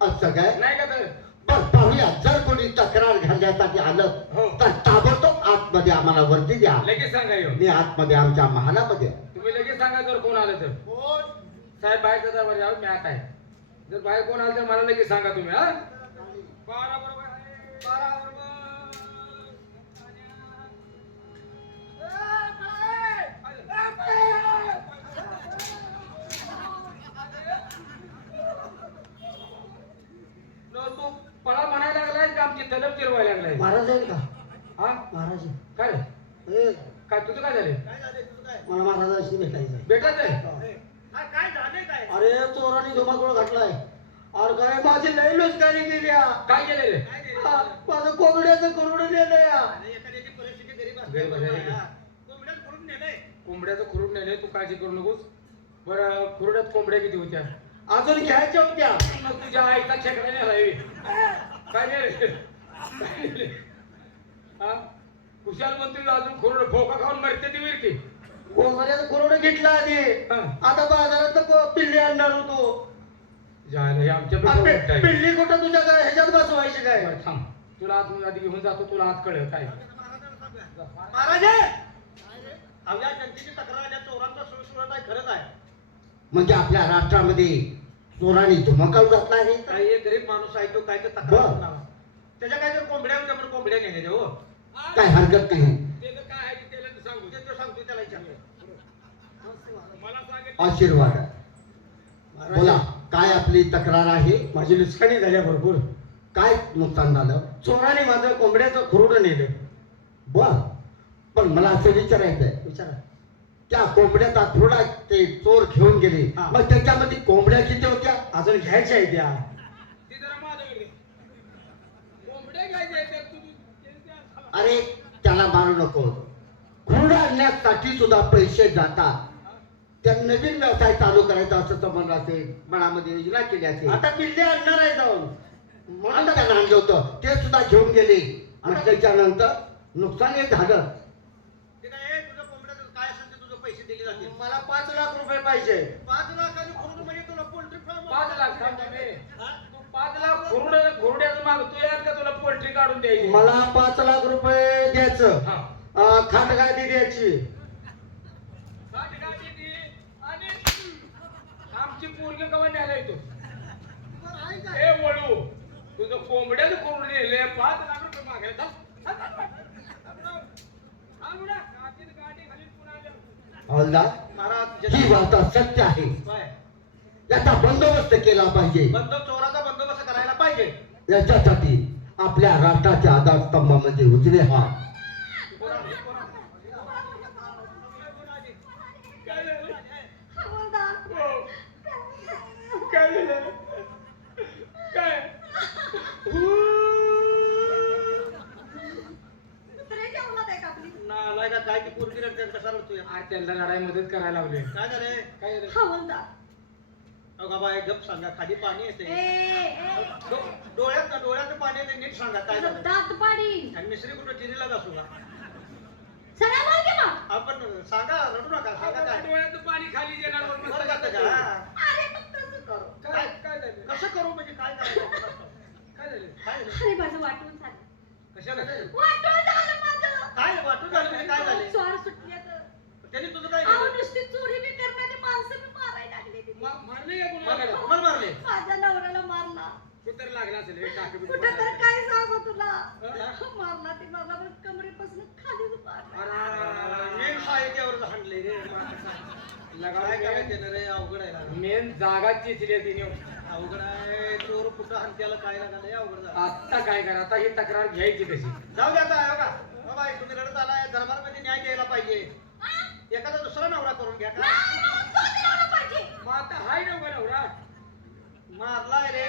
असं काय? नाही का तर? पण पाहूया, जर कोणी तक्रार घालण्यासाठी आलं हो. तर ताबडतोब आतमध्ये आम्हाला वर्दी द्या. लगेच सांगा येऊन. मी आतमध्ये आमच्या महालामध्ये. तुम्ही लगेच सांगा जर कोण आलं तर. कोण? साहेब बाहेर दरबार यावं, मी आत आहे. जर बाहेर कोण आलं तर मला लगेच सांगा तुम्ही. हा, 12 बरोबर आहे. 12 बरोबर. तू पळा म्हणायला लागलाय का आमची तलब जिरवायला लागलाय? महाराज आहे का? हा, महाराज काय रे? ए, काय तुझं काय झालं? काय झालंय तुझं काय? मला महाराजांशी भेटायचं आहे. भेटत आहे. हा, काय झालंय काय? अरे चोराने धुमाकूळ घातलाय. अरे काय माझी लई लुचकारी केली हा. काय केले रे? काय केलं? हा, माझं कोंबड्याचं करोड नेलंय हा. अरे, एखाद्याची परिस्थिती गरीब असते. गरीब आहे. हा. कोंबड्यात पडून नेलंय. कोंबड्याचं खुरूड नेले, तू काळजी करू नकोस. बरं, खुरड्यात कोंबड्या किती होत्या? अजून घ्यायच्या होत्या. मग तुझ्या आईचा खेकडा नेलाय. काय नेले? काय नेले? हा, कुशाल म्हणतो अजून खुरड भोका खाऊन मरते ती विरकी. कोंबड्याचं करोड घेतला आधी. हा. आता बाजारात पिल्ली आणणार होतो. झालं, हे आमच्या आ, डोक्यावर काय? पिल्ली कुठं तुझ्या काय ह्याच्यात बसवायची काय? बरं, थांब. तुला आत आधी घेऊन जातो, तुला आत कळेल काय. महाराज अवघ्या जनतेची तक्रार आल्या, चोरांचा सुळसुळाट आहे, खरंच आहे. म्हणजे आपल्या राष्ट्रामध्ये चोराने धुमाकूळ घातला आहे. काही एक गरीब माणूस आहे तो काय तर तक्रार बरं. करून आला. त्याच्या काय तर कोंबड्या होत्या म्हणून कोंबड्या नेले हो. काय हरकत नाही. त्याचं काय आहे ते त्याला सांगू. ते तो सांगतो त्याला विचारलं. मला सांगितलं. आशीर्वाद आहे. बोला, काय आपली तक्रार आहे? माझी नुकसानी झाल्या भरपूर. काय नुकसान झालं? चोराने माझं कोंबड्याचं खुरड नेलं. बर, पण मला असं विचारायचंय, विचारा. त्या कोंबड्याचा थोडा ते चोर घेऊन गेले, हा. मग त्याच्यामध्ये कोंबड्या किती होत्या? अजून घ्यायच्या आहे त्या. ती जरा माझ्याकडे. कोंबड्या घ्यायच्या आहेत त्या तू. अरे त्याला मारू नको. खुरड आणण्यासाठी सुद्धा पैसे जातात. त्या नवीन व्यवसाय चालू करायचा असं तर मला असेल, मनामध्ये योजना केली असेल. आता पिल्ले आणणार आहे जाऊन. म्हणून त्यांना आणलं होतं, ते सुद्धा घेऊन गेले. मग त्याच्यानंतर नुकसान हे झालं. ते काय आहे, तुझं कोंबड्याचं काय असेल ते तुझं पैसे दिले जातील. मला 5 लाख रुपये पाहिजे. 5 लाखाची खुर्ड म्हणजे तुला पोल्ट्री फार्म 5 लाख थांब तुम्ही. तू 5 लाख खुरड्याचं मागतोय यार का तुला पोल्ट्री काढून द्यायची? मला 5 लाख रुपये द्यायचं. हा. खाटगादी द्यायची. गाडी गाडी ती आणि आमची पोरगी कवा न्यायला येतो? हे वळू, तुझं कोंबड्याचं करून नेले 5 लाख रुपये मागायला. हवलदार, महाराज ही वार्ता सत्य आहे. काय? याचा बंदोबस्त केला पाहिजे. चोराचा बंदोबस्त करायला पाहिजे. याच्यासाठी आपल्या राष्ट्राचे आधारस्तंभ म्हणजे उजवे हात पोरगी रडते कसा रडतोय अरे त्यांना लढाई मदत करायला लावले काय झालंय काय झालं? हवलदार अगं बाय गप सांगा खाली पाणी ए येते ए डोळ्यात पाणी येते नीट सांगा काय झालं दात पाडी आणि मिसरी कुठं चिरीला असू का सगळ्या मार की मग आपण सांगा रडू नका सांगा काय डोळ्यात पाणी खाली देणार बरं जातं का अरे मग कसं करू काय काय झालं कसं करू म्हणजे काय करायचं काय झालं काय झालं? अरे माझं वाटून झालं कशाला काय वाटून झालं माझं काय वाटून झालं म्हणजे काय झालं स्वार सुटली आता. त्यांनी तुझं काय अहो केलं नुसती चोरी बी करणारी माणसं बी मारायला लागली तिथे. मारले का कुणाला मला मारले माझ्या नवऱ्याला मारला कुठं लागला असेल हे टाकी बिकी कुठं तर पडला. काय सांगू तुला हा? मारला ते मारला पण कमरेपासून खालीच मारला अरे, अरे, अरे, अरे, अरे. मेन साहित्यावर हाणले रे लगाव काय मेन- करायचं रे अवघड आहे लागा. मेन जागा चिचली तिने अवघड आहे चोर कुठं हंत्याला काय लागलं अवघड झालं आता काय करा आता ही तक्रार घ्यायची कशी जाऊ द्या आता बघा बाबा तुम्ही रडत आलाय दरबारमध्ये न्याय द्यायला पाहिजे एखादा दुसरा नवरा करून घ्या का मग आता हाय ना बरं नवरा मारलाय रे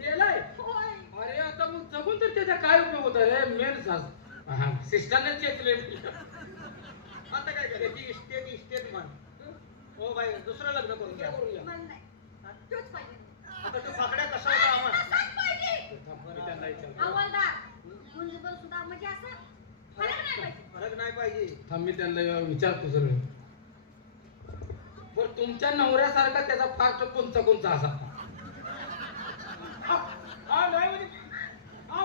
गेलाय होय. अरे आता मग जगून तर त्याचा काय उपयोग होता रे मेन सिस्टरने चेतले आता काय करायची इस्टेट म्हण हो बाई दुसरं लग्न करून घ्या मला नाही. तोच पाहिजे. आता तू फाकड्या कसा होता आम्हाला तसाच पाहिजे. हवालदार मुंजीवर सुद्धा म्हणजे असं फरक नाही पाहिजे. फरक नाही पाहिजे थांब मी त्यांना विचारतो सगळं बरं तुमच्या नवऱ्यासारखा त्याचा फास्ट कोणचा असा नाही म्हणजे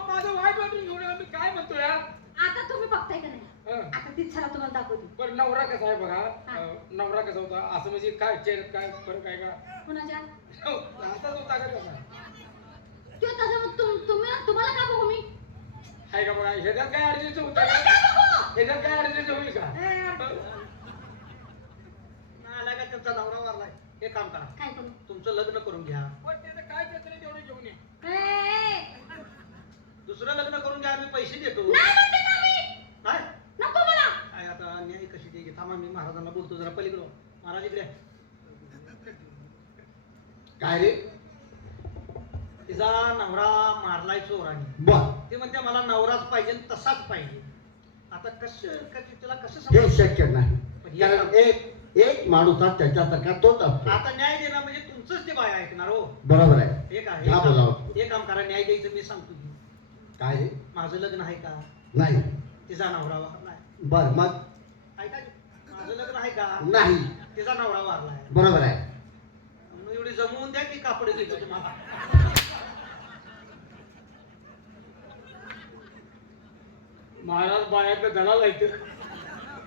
माझं वाईट वाटून घेऊन मी काय म्हणतो या आता तुम्ही बघताय का नाही आता तीच छान तुम्हाला दाखवते बरं नवरा कसा आहे बघा नवरा कसा होता असं म्हणजे काय चेहऱ्यात काय फरक आहे का कुणाच्या असाच होता का कसा तो तसं मग तुम्हाला का बघू मी आहे का बघा ह्याच्यात काय ऍडजस्ट होतं तुला का का बघू ह्याच्यात काय ऍडजस्ट होईल का आला का त्यांचा नवरा मारलाय हे काम करा काय करू तुमचं लग्न करून घ्या पण त्याचं काय घेतलं तेवढं घेऊन ये दुसरं लग्न करून घ्या आम्ही पैसे देतो नाही म्हणते ना मी. काय नको मला काय आता न्याय कशी द्यायची थांबा मी महाराजांना बोलतो जरा पलीकडं महाराज इकडे काय रे तिचा नवरा मारलाय चोराने बर ते म्हणते मला नवराच पाहिजे आणि तसाच पाहिजे आता तिला कसं हे समजावं? शक्य नाही कारण एक माणूस हा त्याच्यासारखा तोच असतो आता न्याय देणं म्हणजे तुमचंच ते बाय ऐकणार हो बरोबर आहे एक आहे घ्या बोलावं. हे काम करा न्याय द्यायचं मी सांगतो की काय रे माझं लग्न आहे का नाही तिचा नवरा वारलाय बर मग ऐका की, माझं लग्न आहे का नाही तिचा नवरा वारलाय बरोबर आहे मग एवढी जमवून द्या की कापड घेतो तुम्हाला महाराज बायाचं धडा लायचं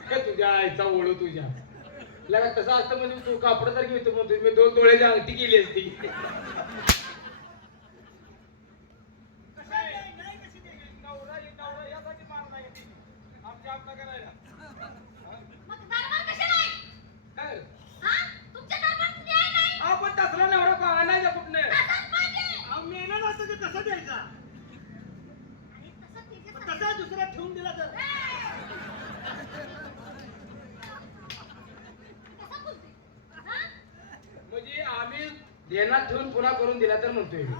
हे तुझ्या आईचा ओढ तुझ्या लगा तसं असतं म्हणजे तू कापड जर घेतो म्हणतो मी 2 तोळ्याची अंगठी केली असती मग दरबार कशाला आहे? काय? हा? तुमच्या दरबारात न्याय नाही. आपण तसला नवरा का आणायचा कुठने तसाच पाहिजे. मेला नसतं ते तसं द्यायचा आणि तसं तिच्या तसा दुसरा ठेवून दिला तर कसा बोलते? हा? म्हणजे आम्ही ध्यानात ठेवून पुन्हा करून दिला तर म्हणतोय मी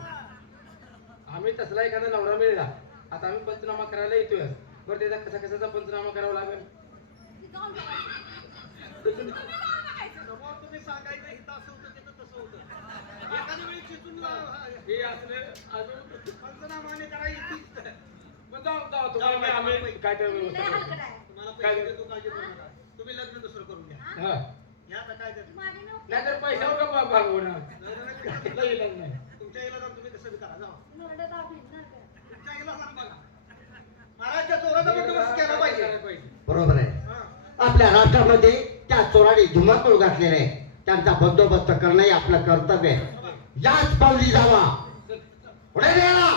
आम्ही तसला एखादा नवरा मिळाला आता आम्ही पंचनामा करायला येतोय बरं त्याचा कसाचा पंचनामा करावा लागेल ती जाऊन बघायची. तुम्ही जाऊन बघायचं. समोर तुम्ही सांगायचं इथं असं होतं तिथं तसं होतं एखाद्या वेळी चिचून हे असलं अजून पंचनामाने करायची मग जाऊ तुम्हाला आम्ही काय तर तुम्ही लय व्यवस्था हलकट करू. आहे. तुम्हाला काय पैसे देतो काळजी करू नका तुम्ही लग्न दुसरं करून घ्या हा? हा घ्या आता काय करता माझी नोकरी. नाहीतर पैशावर का भागवणार तुमच्या तुला इलाज नाही इला तुम्ही कसं बी करा जावा नरडे दाबील, नरडे. तुमच्या इला सांग बघा महाराजच्या चोराचा बंदोबस्त केला पाहिजे बरोबर आहे हा. आपल्या राष्ट्रामध्ये त्या चोराने धुमाकूळ घातलेले आहे त्यांचा बंदोबस्त करणं हे आपलं कर्तव्य आहे याच पावली जावा पुढे द्या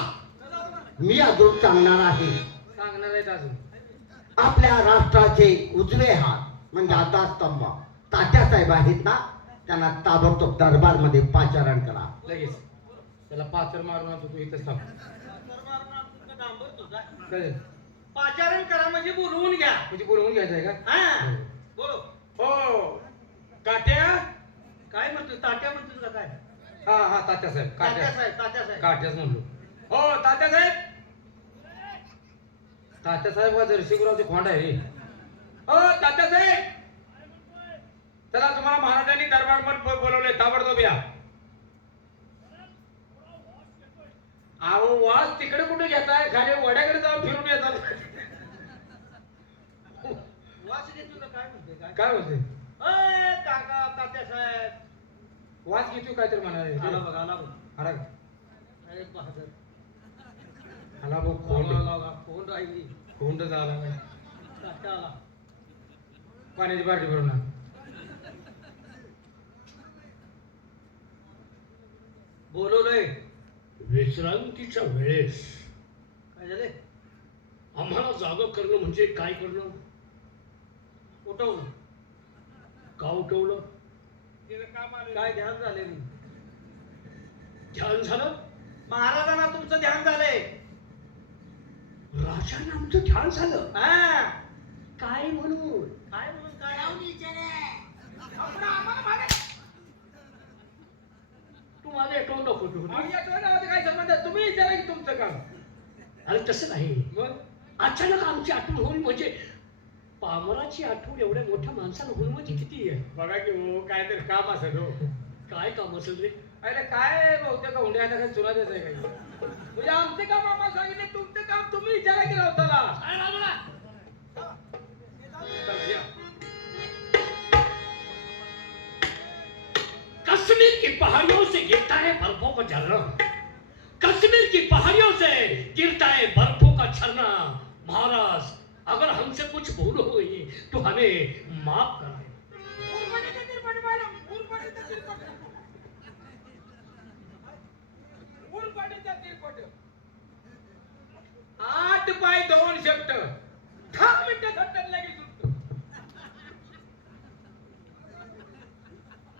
मी अजून सांगणार आहे सांगणार आहेत अजून आपल्या राष्ट्राचे उजवे हात म्हणजे आधारस्तंभ तात्यासाहेब आहेत ना त्यांना ताबडतोब दरबारमध्ये पाचारण करा लगेच त्याला पाचर मारून आणतो तू इथं थांब तुमचं डांबर तुझा कळेल पाचारण करा म्हणजे बोलवून घ्या म्हणजे बोलवून घ्यायचं आहे का हा बोलो हो काट्या काय म्हणतो तात्या म्हणतो तुझा काय हा तात्यासाहेब काट्या तात्यासाहेब काट्याच म्हणलो हो तात्यासाहेब तात्यासाहेब हा जर्शिगुरावचे खोंड आहे रे हो तात्यासाहेब, चला तुम्हाला महाराजांनी दरबार मध्ये बोलवलंय, ताबडतोब या. अहो वास तिकडे कुठे घेताय, खाली वड्याकडे जाऊन फिरून येतात. वास घेतो का काय म्हणते काय काय होते अय, काका तात्यासाहेब वास घेतो काय तर म्हणाले. आला बघ आला बघ आला का? अरे बहादर आला बघ कोंड. कोण राहिली कोंड झाला काय? तात्या आला पाण्याची बाटली भरून आण. बोलवलंय विश्रांतीच्या वेळेस काय झाले आम्हाला जागं करणं म्हणजे काय करणं? उठवलं का उठवलं? तिला काम आलं. काय ध्यान झाले नाही ध्यान झालं? महाराजांना तुमचं ध्यान झालंय राजांना आमचं ध्यान झालं. हा काय म्हणून? काय म्हणून काय आपण आम्हाला मागे- तू माझं तोंड नको अहो, ठेवू. या तोंडामध्ये काय संबंध आहे? तुम्ही विचारा की तुमचं काम. अरे तसं नाही. मग अचानक आमची आठवण होईल म्हणजे पामराची आठवण एवढ्या मोठ्या माणसाला होईल म्हणजे किती आहे? बघा की हो काहीतरी काम असेल हो. काय काम असेल रे? अरे काय बहुतेक हुंड्या आता काय चुना देत आहे काही. म्हणजे आमचं काम आम्हाला सांगितलं, तुमचं काम तुम्ही विचारा की रावताला. चला, या. कश्मीर की पहाड़ियों से गिरता है बर्फों का झरना. कश्मीर की पहाड़ियों से गिरता है बर्फों का झरना. महाराज, अगर हमसे कुछ भूल हो गई तो हमें माफ कर दें. उरफाटीचं तिरपट मॅडम, उरफाटीचं तिरपट. उरफाटीचं तिरपट. 8 बाय 2 शब्द 10 मिनिटं झटकन लगेच सुटतो.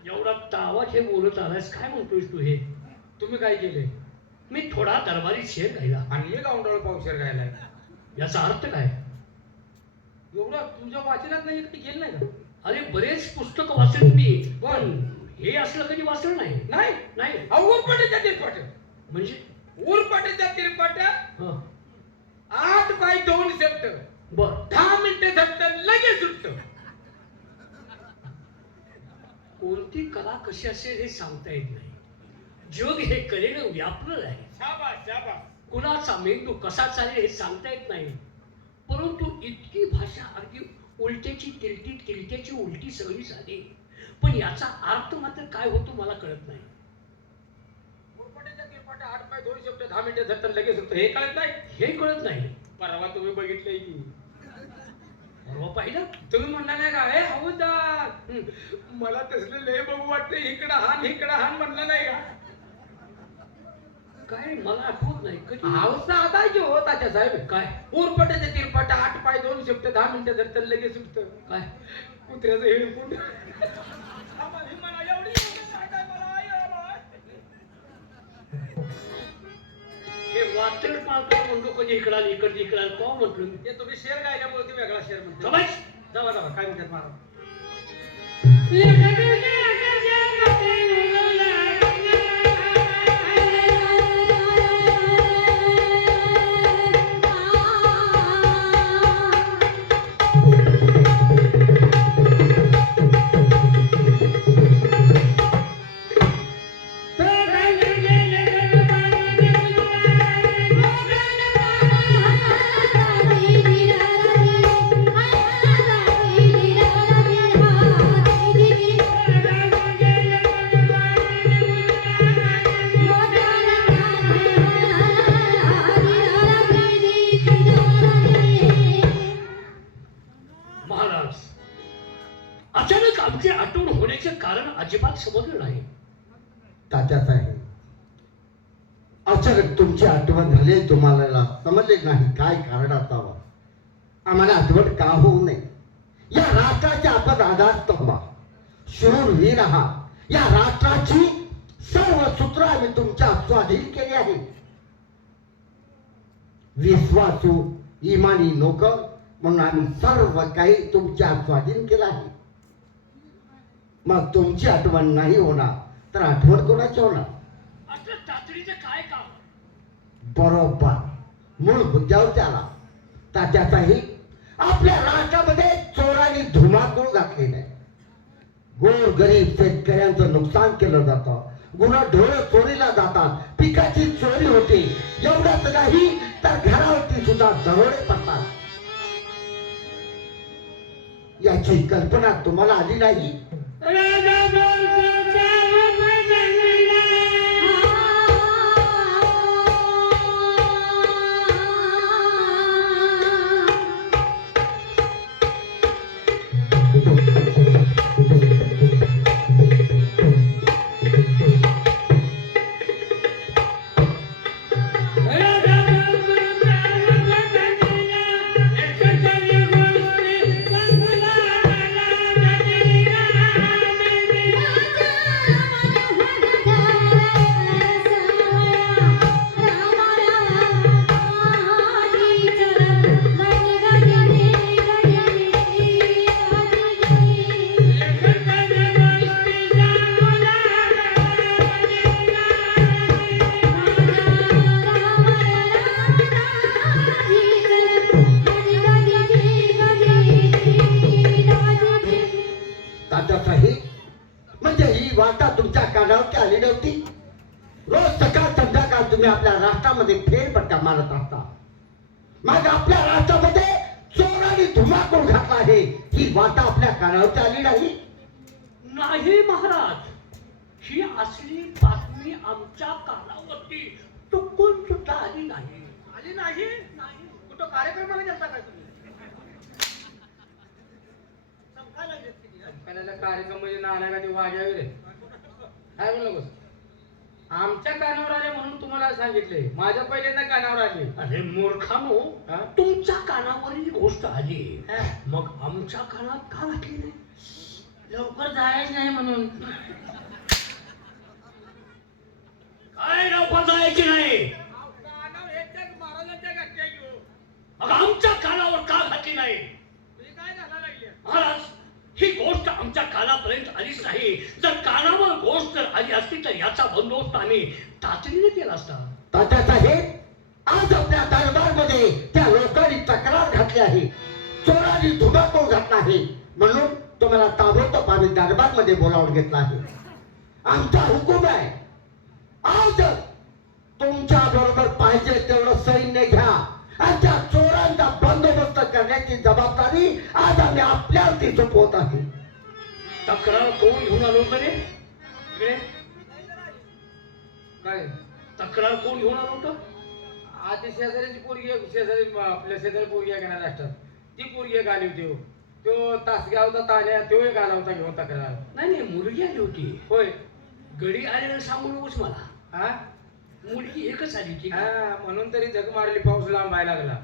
एवढा तावात हे बोलत आलास, काय म्हणतोयस तू हे? तुम्ही काय केले? मी थोडा दरबारी शेर गायला. आणि एक औंडाळ पावशेर गायलाय. याचा अर्थ काय? एवढं तुमच्या वाचनात नाही एकटी गेलं नाही का? अरे बरेच पुस्तक वाचन मी, पण हे असलं कधी वाचलं नाही. नाही नाही उरफाटीचं तिरपट. म्हणजे उरफाटीचं तिरपट हं, 8 बाय 2 शब्द बर. 10 मिनिटं झटकन लगेच सुटतो. कोणती कला कशी असेल हे सांगता येत नाही. जग हे कलेनं व्यापलेलं आहे. शाबास शाबास. कुणाचा मेंदू कसा चालेल हे सांगता येत नाही. परंतु इतकी भाषा अगदी उलट्याची तिरटी तिरट्याची उलटी सगळी झाली, पण याचा अर्थ मात्र काय होतो मला कळत नाही. उरफाटीचं तिरपट 8 बाय 2 शब्द 10 मिनिटं झटकन लगेच सुटतो. हे कळत नाही? हे कळत नाही. परवा तुम्ही बघितलंय की परवा पाहिलं? तुम्ही म्हणला नाही का हे हवलदार मला तसलं लय बघू वाटतं, इकडं हान म्हणलं नाही का? काय मला आठवत नाही कधी. हौसा आता की हो तात्या साहेब. काय उरफाटीचं तिरपट 8 बाय 2 शब्द 10 मिनिटं झटकन लगेच सुटतं. काय कुत्र्याचं हेळपून. हे वात्रट पाहतो म्हणतो कधी इकडा इकडे इकडा का म्हटलं मी? ते तुम्ही शेर गायल्यामुळे ती वेगळा शेर म्हणतो समज. जावा जावा काय म्हणतात महाराज महाराज, अचानक आमची आठवण होण्याचे कारण अजिबात समजलं नाही. तात्यासाहेब, अचानक तुमची आठवण झाली, तुम्हाला समजले नाही काय कारण असावं. आम्हाला आठवण का होऊ नये? या राष्ट्राचे आपण आधारस्तंभ, शूरवीर आहात. या राष्ट्राची सर्व सूत्र आम्ही तुमच्या स्वाधीन केली आहे. विश्वासू इमानी नोकर म्हणून आम्ही सर्व काही तुमच्या स्वाधीन केलं आहे. मग तुमची आठवण नाही होणार तर आठवण कोणाची होणार? असलं तातडीचं काय काम? बरोबर मूळ मुद्द्यावर त्याला. तात्यासाहेब, आपल्या राष्ट्रामध्ये चोराई चोरांनी धुमाकूळ घातलेला आहे. गोर गरीब शेतकऱ्यांचं नुकसान केलं जातं, गुरंढोरं चोरीला जातात, पिकाची चोरी होते. एवढंच नाही तर घरावरती सुद्धा दरोडे पडतात. याची कल्पना तुम्हाला आली नाही? म्हणजे ही वार्ता तुमच्या कानावरती आली नव्हती? रोज सकाळ संध्याकाळ तुम्ही आपल्या राष्ट्रामध्ये फेरफटका मारत असता. मग आपल्या राष्ट्रामध्ये चोरांनी धुमाकूळ घातला आहे, ही वार्ता आपल्या कानावरती आली नाही? नाही महाराज, ही असली बातमी आमच्या कानावरती चुकून सुद्धा आली नाही. आली नाही? कुठं कार्यक्रमाला गेलता काय तुम्ही? संपकायला लागलेत किती, हं? पहिल्याला कार्यक्रम म्हणजे नाना का ते वाजावे रे काय म्हणू नकोस. आमच्या कानावर आले म्हणून तुम्हाला सांगितले, माझ्या पहिल्यांदा कानावर आले. अरे मूर्खानो, हा? तुमच्या कानावर ही गोष्ट आली, हा. मग आमच्या कानात का घातली नाही? लवकर जायच नाही म्हणून. काय लवकर जायची नाही? कानावर येत्या महाराजांच्या घरच्या घेऊ. मग आमच्या कानावर का घातली नाही? म्हणजे काय घालायला लागले? महाराज, ही गोष्ट आमच्या कानापर्यंत आलीच नाही. जर कानावर गोष्ट जर आली असती तर याचा बंदोबस्त आम्ही तातडीने केला असता. तात्यासाहेब, आज आपल्या दरबारमध्ये त्या लोकांनी तक्रार घातली आहे, चोरांनी धुमाकूळ घातला आहे, म्हणून तुम्हाला ताबडतोब आम्ही दरबारमध्ये बोलावून घेतला आहे. आमचा हुकूम आहे, आज तुमच्या बरोबर पाहिजे तेवढं सैन्य घ्या आणि त्या चोरांचा बंदोबस्त करण्याची जबाबदारी आज आम्ही आपल्यावरती सोपवत आहे. तक्रार कोण घेऊन आलो होतं रे? इकडे काय तक्रार कोण घेऊन आलो होतं? आधी शेजाऱ्याची पोरगी शेजारी आपल्या शेजारी पोरगी आहे का नाही राष्ट्रात, ती पोरगी एक आली होती. तो तासगावचा तान्या तो एक आला होता घेऊन तक्रार. नाही नाही, मुलगी आली होती. होय. गडी आलेलं सांगू नकोस मला. हा मुलगी एकच आली होती. हा, म्हणून तरी जग मारली, पाऊस लांबायला लागला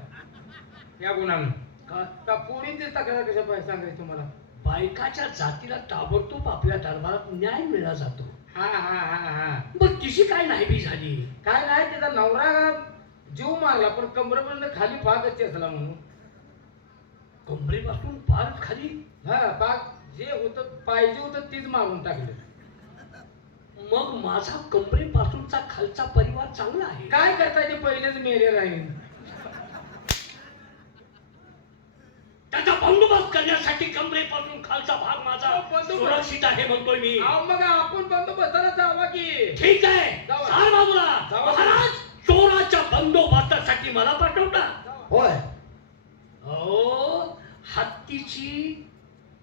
या गुणानं. का? का पोरींची तक्रार कशा पाहिजे सांगायची तुम्हाला? बायकाच्या जातीला ताबडतोब आपल्या दरबारात न्याय मिळाला जातो. हा हा हा हा मग तिची काय नाही बी झाली? काय नाही, त्याचा नवरा जीव मारला पण कमरेपर्यंत खाली पाकच असला म्हणून. कमरेपासून पार खाली? हा, पाक जे होतं पाहिजे होतं तीच मारून टाकलं. मग माझा कमरेपासूनचा खालचा परिवार चांगला आहे. काय करता ते पहिलेच मेले राहील. त्याचा बंदोबस्त करण्यासाठी कमरेपासून खालचा भाग माझा बंदोबस्त? सुरक्षित आहे म्हणतोय मी. अहो, मग आपण बंदोबस्ताला जावा की. ठीक आहे, जावा. चाल बाजूला. जावा. महाराज, चोराच्या बंदोबस्तासाठी मला पाठवता? होय, हो, हत्तीची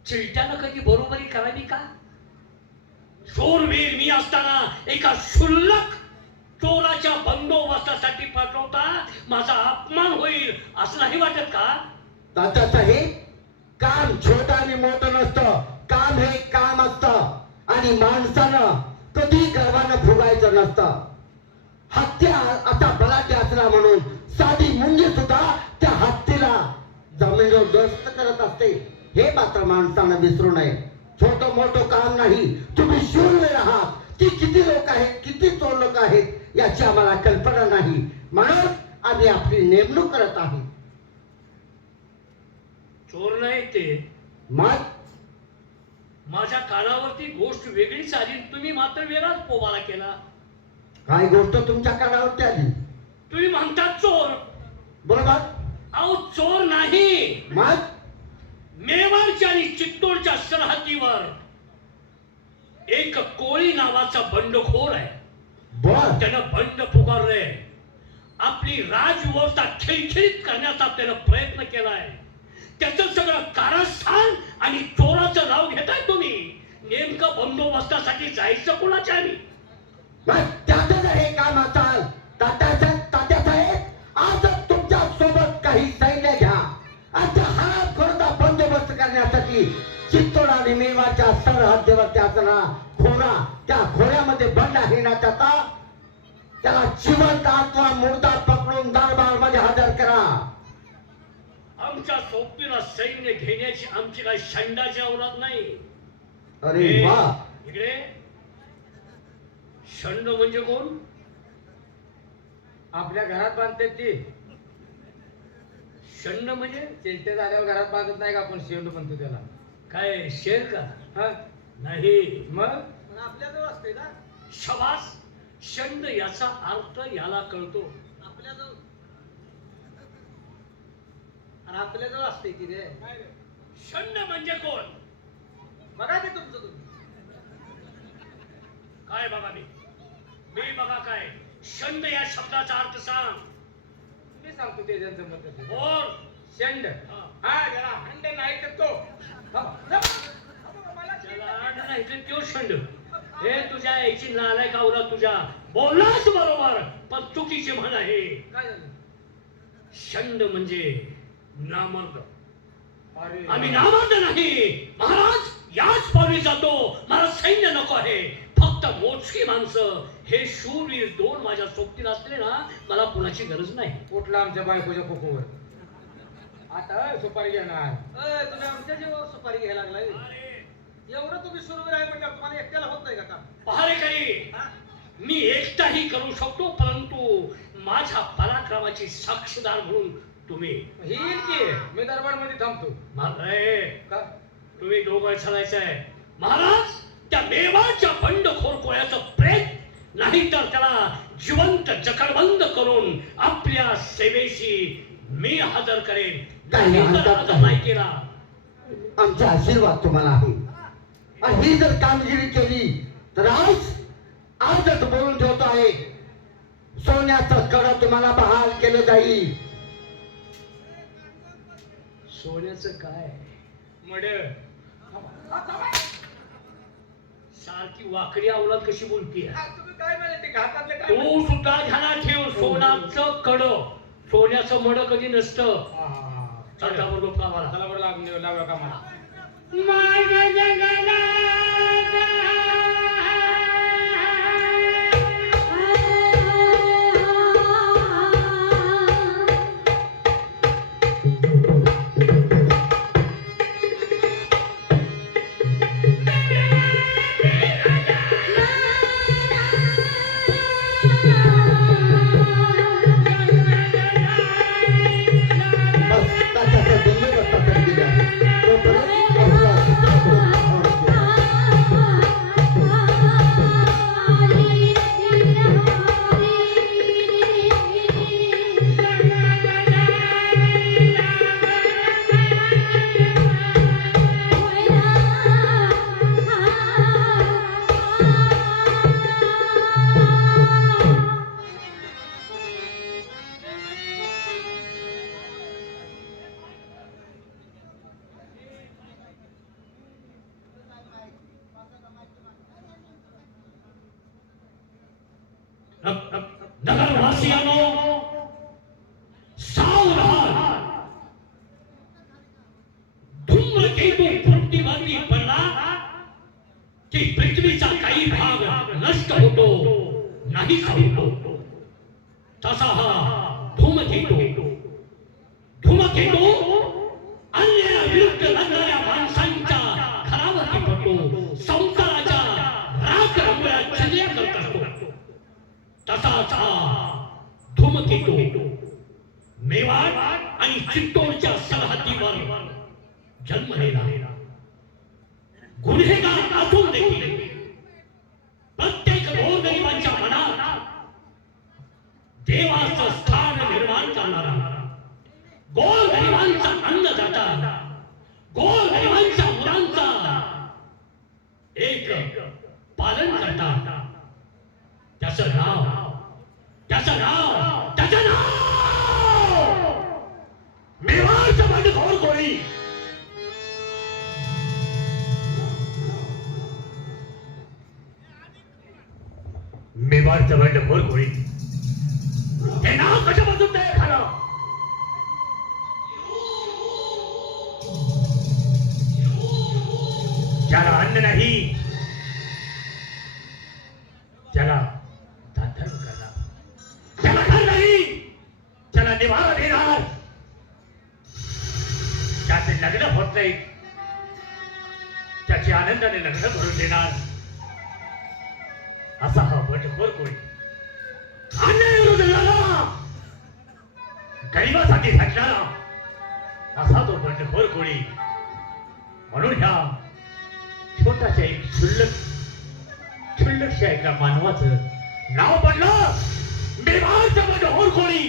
चिलट्यानं कधी बरोबरी करावी का? शूरवीर मी असताना एका क्षुल्लक चोराच्या बंदोबस्तासाठी पाठवता माझा अपमान होईल असं नाही वाटत का? तात्यासाहेब, काम छोटं आणि मोठं नसतं, काम हे काम असतं आणि माणसानं कधी गर्वानं फुगायचं नसतं. हत्या आता बलाढ्य असला म्हणून साधी मुंगी सुद्धा त्या हत्तीला जमिनीवर दोस्त करत असते, हे मात्र माणसानं विसरू नये. छोटं मोठं काम नाही, तुम्ही शूरवीर आहात. ती किती लोक आहेत, किती चोर लोक आहेत याची आम्हाला कल्पना नाही, म्हणून आम्ही आपली नेमणूक करत आहोत. चोर नाही ते. मग माझ्या कानावरती गोष्ट वेगळीच आली, तुम्ही मात्र वेगळाच पोवाला केला. काय गोष्ट तुमच्या कानावरती आली? तुम्ही म्हणतात चोर. बरोबर. अहो, चोर नाही. मग मेवाडच्या आणि चित्तोडच्या सरहद्दीवर एक कोळी नावाचा बंडखोर आहे. बर त्यानं बंड पुकारलंय. आपली राजव्यवस्था खिळखिळीत करण्याचा त्यानं प्रयत्न केलाय. त्याचं सगळं कारस्थान आणि चोराचं नाव घेताय तुम्ही. नेमकं बंदोबस्तासाठी जायचं कोणाच्या आम्ही? मग त्याचं जर हे काम असाल तात्यासाहेब आज तुमच्या सोबत काही सैन्य घ्या. आता हा खोरदा बंदोबस्त करण्यासाठी चित्तोड आणि मेवाडच्या सरहद्दीवर त्याचा खोरा, त्या खोऱ्यामध्ये बंड आहे ना त्याला जिवंत अथवा मुर्दा पकडून दरबार मध्ये हजर करा. आमच्या सोबतीला सैन्य घेण्याची आमची काही शंडाची औलाद नाही. अरे हे, वा इकडे शंड म्हणजे कोण? आपल्या घरात बांधते ती शंड म्हणजे चिलटे झाल्यावर घरात बांधत नाही का आपण शेंड म्हणतो त्याला. काय शेर का? हा नाही. मग पण आपल्याजवळ असते ना, शबास. शंड याचा अर्थ याला कळतो. आपल्याजवळ आणि आपल्याजवळ असते की रे. काय रे? शंड म्हणजे कोण? बघा की तुमचं तुम्ही. काय बघा मी बघा काय? शंड या शब्दाचा अर्थ सांग. मी सांगतो ते ज्यांचं मत असेल. बोल. शेंड हा. हा ज्याला हंड नाही तर तो. हा, जा. मला त्याला आड नाही तर त्यो शंड. हे तुझ्या याची नालायक आवला तुझ्या. बोललास बरोबर पण चुकीची म्हण आहे. काय झालं? शंड म्हणजे नामर्द. अरे आम्ही नामर्द नाही महाराज. याच पावली जातो. मला सैन्य नको आहे. फक्त मोजकी माणसं. हे शूरवीर दोन माझ्या सोबतीला असले ना मला कुणाची गरज नाही. कुठला आमच्या बायकोच्या कुकूवर आता सुपारी घेणार. तुम्ही आमच्या जीवावर सुपारी घ्यायला लागलाय. एवढं तुम्ही सुरवीर आहे म्हणजे तुम्हाला एकट्याला होत नाही का काम? पहारेकरी हा? मी एकटाही करू शकतो परंतु माझ्या पराक्रमाची साक्षीदार म्हणून तुम्ही येईल की मी दरबार मध्ये थांबतो. का तुम्ही दोघं चालायचं आहे महाराज. त्या मेवाडच्या बंडखोर कोळ्याचं प्रेत नाही तर त्याला जिवंत जखडबंद करून आपल्या सेवेशी मी हजर करेन. काही नाही तर हरकत हजर नाही. नाही केला. आमचा आशीर्वाद तुम्हाला आहे. आणि ही जर कामगिरी केली तर आजच बोलून ठेवतो आहे सोन्याचं कड तुम्हाला बहाल केलं जाईल. सोन्याचं काय? मड सारखी वाकडी अवलाद कशी बोलतीये? तुम्ही काय म्हणे ते घातातले काय तू सुद्धा ध्यानात ठेव. सोन्याचं कड सोन्याचं मड कधी नसतं. चालता बरोबर कामाला. चला बरं लागून लावा कामाला. बस त्याचा बंदोबस्त आता केला आहे. तोपर्यंत आपला चित्रपट घ्या. नगरवासियांनो सावधान. धूम्रकेतू पृथ्वीवरती पडला की पृथ्वीचा काही भाग नष्ट होतो नाही होतो. तसा हा धूमकेतू अन्यायाविरुद्ध लढणाऱ्या माणसांच्या घरावरती पडतो. संसाराच्या राख रंगोळ्या चर्या करत असतो. तसाच हा धूमकेतू मेवाड आणि चित्तोडच्या सरहद्दीवर जन्मलेला गुन्हेगार असून देखील प्रत्येक गोरगरिबांच्या मनात देवाचं स्थान निर्माण करणारा, गोरगरिबांचा अन्नदाता, गोर अन्न नाही, त्याला दातर्म करणार, त्याला घर नाही, त्याला निवारा देणार, त्याचे लग्न होत नाही, त्याची आनंदाने लग्न भरून देणार, असा हा बंडखोर कोळी अन्यायाविरुद्ध लढणारा, गरिबासाठी झटणारा असा तो बंडखोर कोळी. म्हणून ह्या छोटाशा एक क्षुल्लकशा एका मानवाचं नाव पडलं बेभानचं बंडखोर कोळी.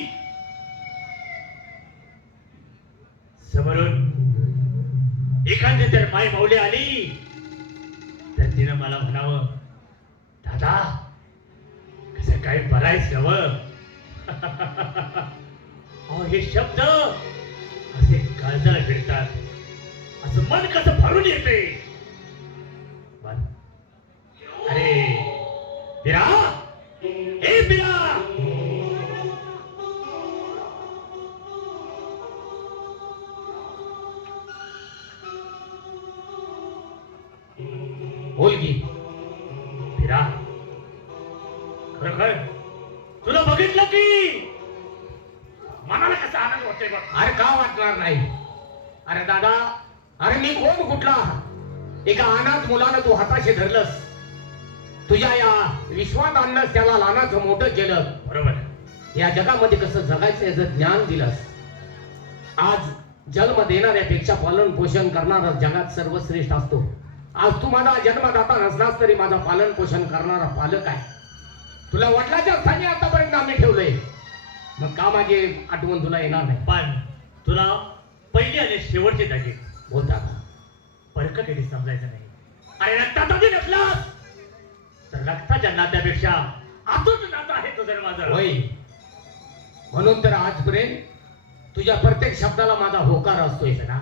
समोरून एखादी जर माय माऊली आली तर तिनं मला म्हणावं, दादा कसं काय बरायच हवं. अहो हे शब्द असे काळजाला फिरतात, असं मन कसं भरून येते. अरे बिरा, हे बिरा, बोल की बिरा, खरं तुला बघितलं की मनाला कसा आनंद होतोय बघ. अरे का वाटणार नाही? अरे दादा, अरे मी कोण कुठला? एका अनाथ मुलाला तू हाताशी धरलंस, तुझ्या या विश्वात आणलंस, त्याला लहानाचं मोठं केलं. बरोबर. या जगामध्ये कसं जगायचं याचं ज्ञान दिलंस. आज जन्म देणाऱ्यापेक्षा पालन पोषण करणारा जगात सर्वश्रेष्ठ असतो. आज तू माझा जन्मदाता नसलास तरी माझा पालन पोषण करणारा पालक आहे. तुला वडिलाच्या स्थानी आतापर्यंत आम्ही ठेवलंय, मग का माझी आठवण तुला येणार नाही? पण तुला पहिली आणि शेवटची जागी बोलता का? परक कधी समजायचं नाही. अरे रक्तात आधी नसलास तर रक्ताच्या नात्यापेक्षा आतून नातं आहे तुझं माझं. होय, म्हणून तर आजपर्यंत तुझ्या प्रत्येक शब्दाला माझा होकार असतोय ना.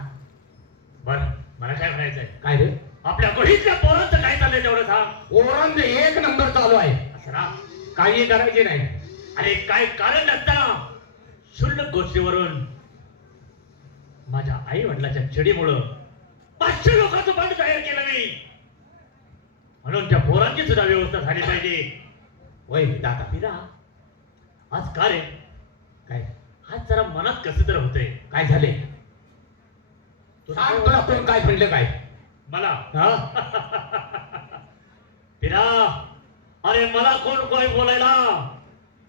बर, मला काय म्हणायचंय, काय रे? आपल्या गोष्टीतल्या पोरांचं काय चाललंय तेवढं सांग. ओरांचं एक नंबर चालू आहे, असं ना. काही करायची नाही. अरे काय कारण नसताना क्षुल्लक गोष्टीवरून माझ्या आई वडिलाच्या चिडीमुळं 500 लोकांचं बंड जाहीर केलं मी. म्हणून त्या पोरांची सुद्धा व्यवस्था झाली पाहिजे. होय दादा. पिरा, आज का रे, काय आज जरा मनात कसं तर होतंय. काय झाले? तुला तुला कोण काय म्हणलं काय? मला हा? पिरा, अरे मला कोण काय बोलायला,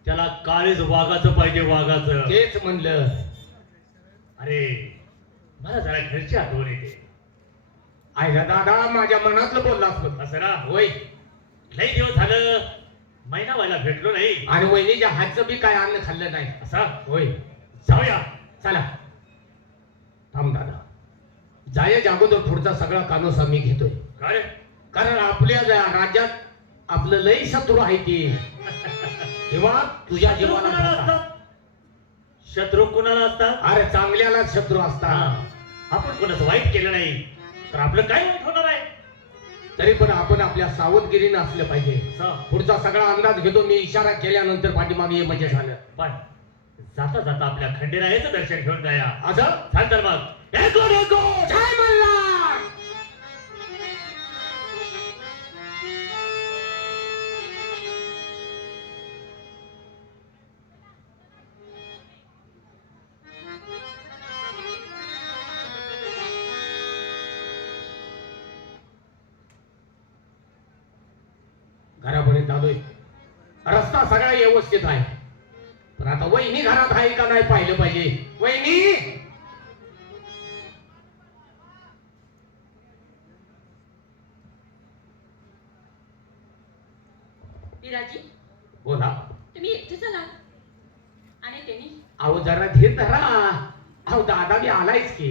त्याला काळीज वाघाचं पाहिजे, वाघाचं. तेच म्हणलं. अरे मला जरा घरची आठवण येते. आहे ना दादा, माझ्या मनातलं बोललास बघ. असं ना. होय, लई दिवस झालं महिना व्हायला भेटलो नाही. आणि वहिनीच्या हातचं बी काय अन्न खाल्लं नाही. असा होय, जाऊया. चला. थांब दादा, जायच्या अगोदर पुढचा सगळा कानोसा मी घेतोय. का रे? कारण आपल्या राज्यात आपलं लई शत्रू आहे ती. तेव्हा तुझ्या शत्रू जीवाला कुणाला धोका. असतात? शत्रू कुणाला असतात? अरे चांगल्याला शत्रू असतात. हा. आपण कोणाचं वाईट केलं नाही तर आपलं काय वाईट होणार आहे? तरी पण आपण आपल्या सावधगिरीनं असलं पाहिजे. असं. पुढचा सगळा अंदाज घेतो मी. इशारा केल्यानंतर पाठीमागे ये म्हणजे झालं. पण जाता जाता आपल्या खंडेरायाचं दर्शन घेऊन जाया. असं चाल तर मग. एको एको. जय मल्हार. घरापर्यंत आलोय. रस्ता सगळा व्यवस्थित आहे, पण आता वहिनी घरात आहे का नाही पाहिलं पाहिजे. वहिनी, विराजी, बोला. तुम्ही एकटेच आला आणि त्यांनी अहो जरा धीर धरा. अहो दादा बी आलायच की,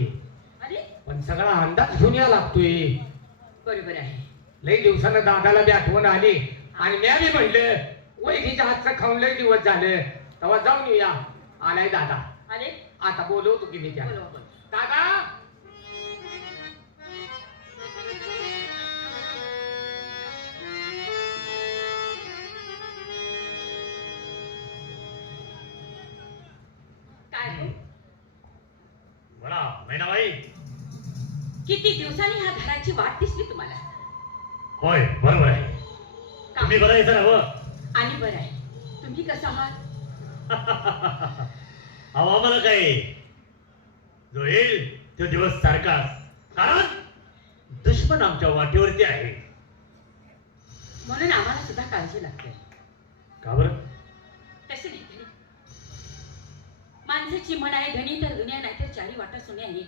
अरे पण सगळा अंदाज घेऊन या लागतोय. बरोबर आहे. लई दिवसानं दादाला बी आठवण आली आणि मी बी म्हणलं वहिनीच्या हातचं खाऊन लई दिवस झाले, तेव्हा जाऊन येऊया. आलाय दादा. अरे आता बोलवतो की मी त्या बोलवा बोल. दादा. काय हो? बोला मैनाबाई. किती दिवसांनी ह्या घराची वाट दिसली तुम्हाला? होय बरोबर आहे तुम्ही का? बरं आहे सर आणि बरं आहे. तुम्ही कसं आहात? अहो आम्हाला काय जो येईल तो दिवस सारखाच कारण दुश्मन आमच्या वाटेवरती आहे म्हणून आम्हाला सुद्धा काळजी लागते. का बरं तसे नाही धनी. माणसाची म्हण आहे धनी तर दुनिया नाही तर चारी वाटा सोने आहे.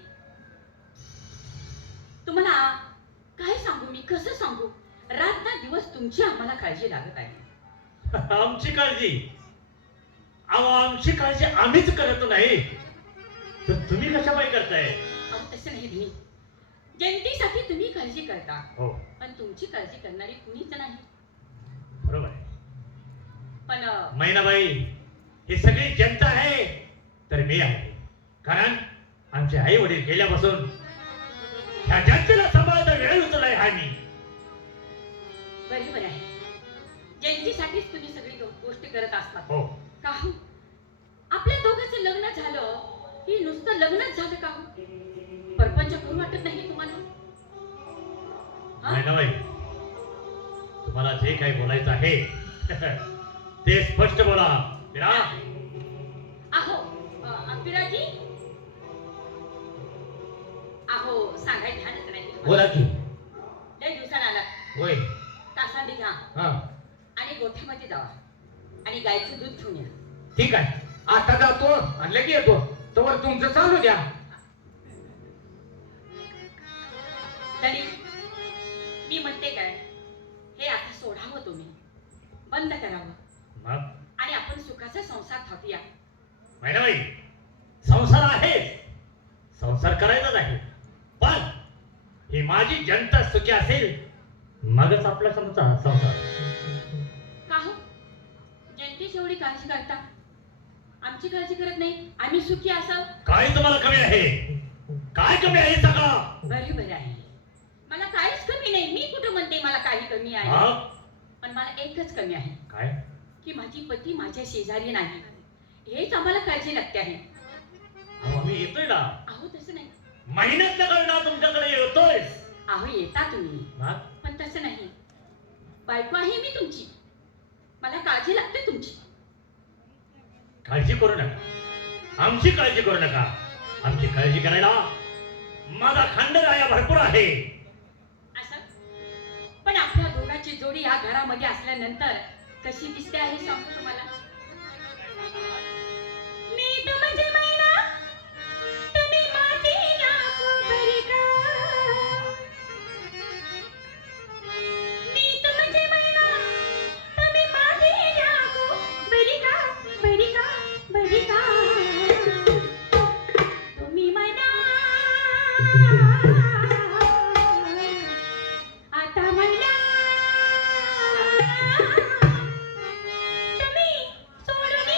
तुम्हाला काय सांगू मी कसं सांगू रात ना दिवस तुमची आम्हाला काळजी लागत आहे. आमची काळजी अहो आमची काळजी आम्हीच करत नाही तर तुम्ही कशापायी करताय अहो तसं नाही धनी. जनतेसाठी तुम्ही काळजी करता हो पण तुमची काळजी करणारी कुणीच नाही. बरोबर आहे पण मैनाबाई ही सगळी जनता आहे तर मी आहे कारण आमचे आई वडील गेल्यापासून ह्या जनतेला सांभाळायचा वेळ उचलाय हा मी बरोबर आहे. जनतेसाठीच तुम्ही सगळी गोष्टी करत असतात हो का हो? आपल्या दोघांचं लग्न झालं ही नुसतं लग्नच झालं का हो? परपंच करू वाटत नाही तुम्हाला? हा? मैनाबाई तुम्हाला जे काही बोलायचं आहे ते स्पष्ट बोला विरा. अहो अंबिराजी अहो सांगायला ध्यानच नाही तुम्हाला. बोला की लय दिवसानं आला होय तासांनी घ्या हा आणि गोठ्यामध्ये जावा आणि गायचं दूध घेऊन या. ठीक आहे आता जातो आणि लगे येतो तोवर तुमचं चालू द्या. तरी मी म्हणते काय हे आता सोडावं तुम्ही बंद करावं मग आणि आपण सुखाचा संसार थापूया. मैनाबाई संसार आहे संसार करायचाच आहे पण ही माझी जनता सुखी असेल मगच आपला संसार. का हो जनतेची एवढी काळजी करता आमची काळजी करत नाही आम्ही सुखी असावं. काय तुम्हाला कमी आहे काय कमी आहे सगळं बरोबर आहे मला काहीच कमी नाही. मी कुठं म्हणते मला काही कमी आहे हा? पण मला एकच कमी आहे काय की माझी पती माझ्या शेजारी नाही. हेच आम्हाला काळजी लागते आहे. अहो आम्ही येतोय ना अहो तसं नाही. महिन्यात ना तुमच्याकडे येतोय अहो येता तुम्ही पण तसं नाही. बायको आहे मी तुमची मला काळजी लागते तुमची. काळजी करू नका आमची काळजी करू नका आमची काळजी करायला माझा खंडराया भरपूर आहे. असं पण आपल्या दोघांची जोडी या घरामध्ये असल्यानंतर कशी दिसते आहे सांगतो तुम्हाला. मी तर म्हणजे मैना तुम्ही माझी लाखो बरी का. मी तर म्हणजे मैना तुम्ही माझी लाखो बरी का बरी का बरी का. तुम्ही म्हणा आता म्हणा तुम्ही सोडून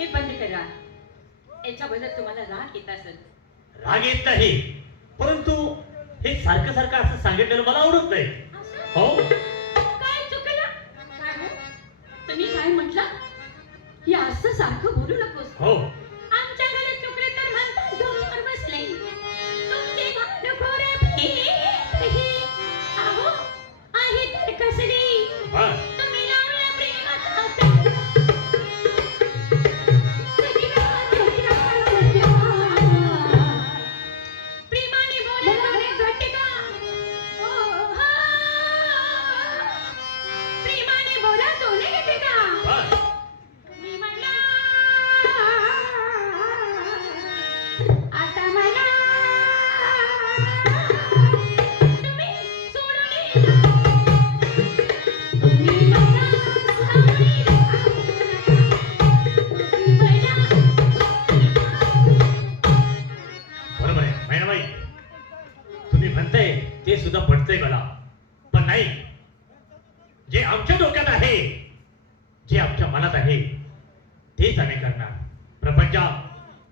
हे बंद करा. याच्याबद्दल तुम्हाला राग येत असेल. राग येत नाही, परंतु हे सारखं सारखं असं सांगितलेलं मला आवडत नाही. असं? हो, काय चुकलं? काय हो? तुम्ही काय म्हटलं? हे असं सारखं बोलू नकोस. हो. आमच्या घरात चुकले तर म्हणतात डोक्यावर बसले. तुमचे भांडखोर भेटही. अहो, आहे तर कसली. बर. तुम्ही लावला प्रेमाचा चंद्र. प्रेमाने बोला थोडे घटका. ओ हा. प्रेमाने बोला थोडे घटका. बर. मी म्हणला आता म्हणा तुम्ही सोडून येणार. मी म्हणला सावली बरोबर आहे मैनाबाई, तुम्ही म्हणताय ते सुद्धा पटतंय मला. पण नाही, जे आमच्या डोक्यात आहे, जे आमच्या मनात आहे, तेच आम्ही करणार. प्रपंच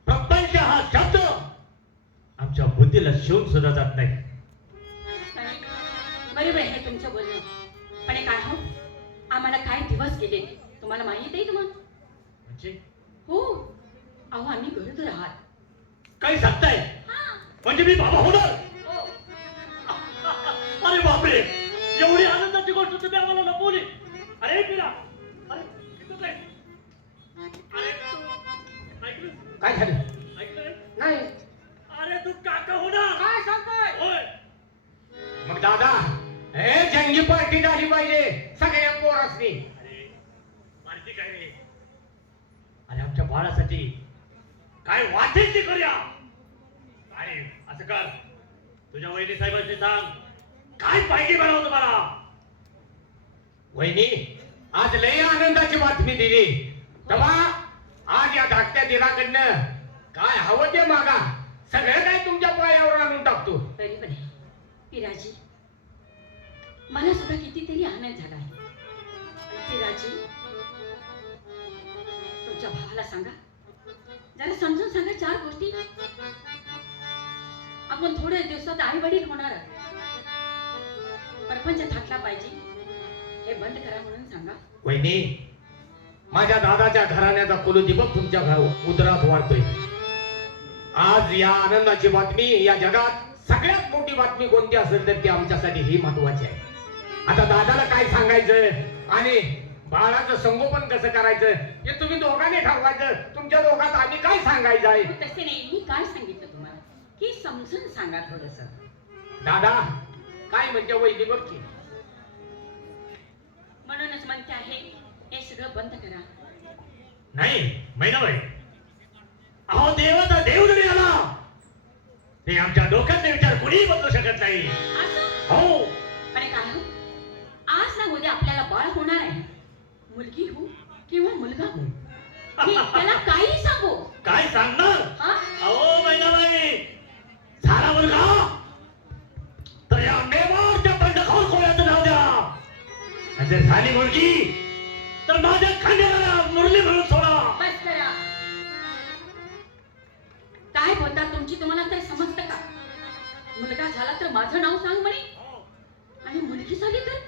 प्रपंच हा शब्द आमच्या बुद्धीला शिवून सुद्धा जात नाही. बरोबर आहे तुमचं बोलणं. पण हे काय हो, आम्हाला काय दिवस गेले तुम्हाला माहित आहे तुम्हाला? म्हणजे हो, अहो आम्ही गरोदर आहात. काही सांगताय? हा. म्हणजे मी बाबा होणार? हो. अरे बापरे, एवढी आनंदाची गोष्ट तुम्ही आम्हाला लपवली. अरे पिला, अरे किती काय? अरे तू ऐकलं? काय झालं? ऐकलंय? नाही. अरे तू काका होणार? काय सांगताय? होय. मग दादा, हे जंगी पार्टी झाली पाहिजे सगळ्या पोरासनी. अरे मारती काय रे? अरे आमच्या बाळासाठी काय वाटेल ते करूया. आणि असं कर, तुझ्या वहिनी साहेबांनी सांग काय पाहिजे बनाव तुम्हाला. वहिनी, आज लय आनंदाची बातमी दिली. तेव्हा आज या धाकट्या दिराकडनं काय हवं ते मागा, सगळं काय तुमच्या पायावर आणून टाकतो. तरी पण आहे पिराजी, मला सुद्धा कितीतरी आनंद झाला आहे. पिराजी, तुमच्या भावाला सांगा, जरा समजून सांगा 4 गोष्टी. आपण थोड्या दिवसात आई वडील होणार आहोत. परपंच थाटला पाहिजे, हे बंद करा म्हणून सांगा. वहिनी, माझ्या दादाच्या घराण्याचा कुलदीपक तुमच्या उदरात वाढतोय. आज या आनंदाची बातमी, या जगात सगळ्यात मोठी बातमी कोणती असेल तर ती आमच्यासाठी ही महत्वाची आहे. आता दादाला काय सांगायचं आणि बाळाचं संगोपन कसं करायचं हे तुम्ही दोघांनी ठरवायचं. तुमच्या दोघात आम्ही काय सांगायचं आहे. हो, तसे नाही, मी काय सांगितलं तुम्हाला की समजून सांगा थोडस. दादा काय म्हणजे वहिनी बघ की. म्हणूनच म्हणते आहे, हे सगळं बंद करा. नाही मैनाबाई, अहो देवाचा देव जरी आला ते आमच्या डोक्यातले विचार कोणीही बदलू शकत नाही. असं हो. पण काय हो, आज ना उद्या आपल्याला बाळ होणार आहे. मुलगी हो किंवा मुलगा हो, मी त्याला काही सांगू. काय सांगणार? हा? अहो मैनाबाई, झाला मुलगा तर या मेवाडच्या बंडखोर कोळ्याचं नाव द्या. आणि जर झाली मुलगी तर माझ्या खांद्याला मुरली म्हणून सोडा. बस करा. काय बोलता तुमची, तुम्हाला काही समजतं का? मुलगा झाला तर माझं नाव सांग म्हणे, आणि मुलगी झाली तर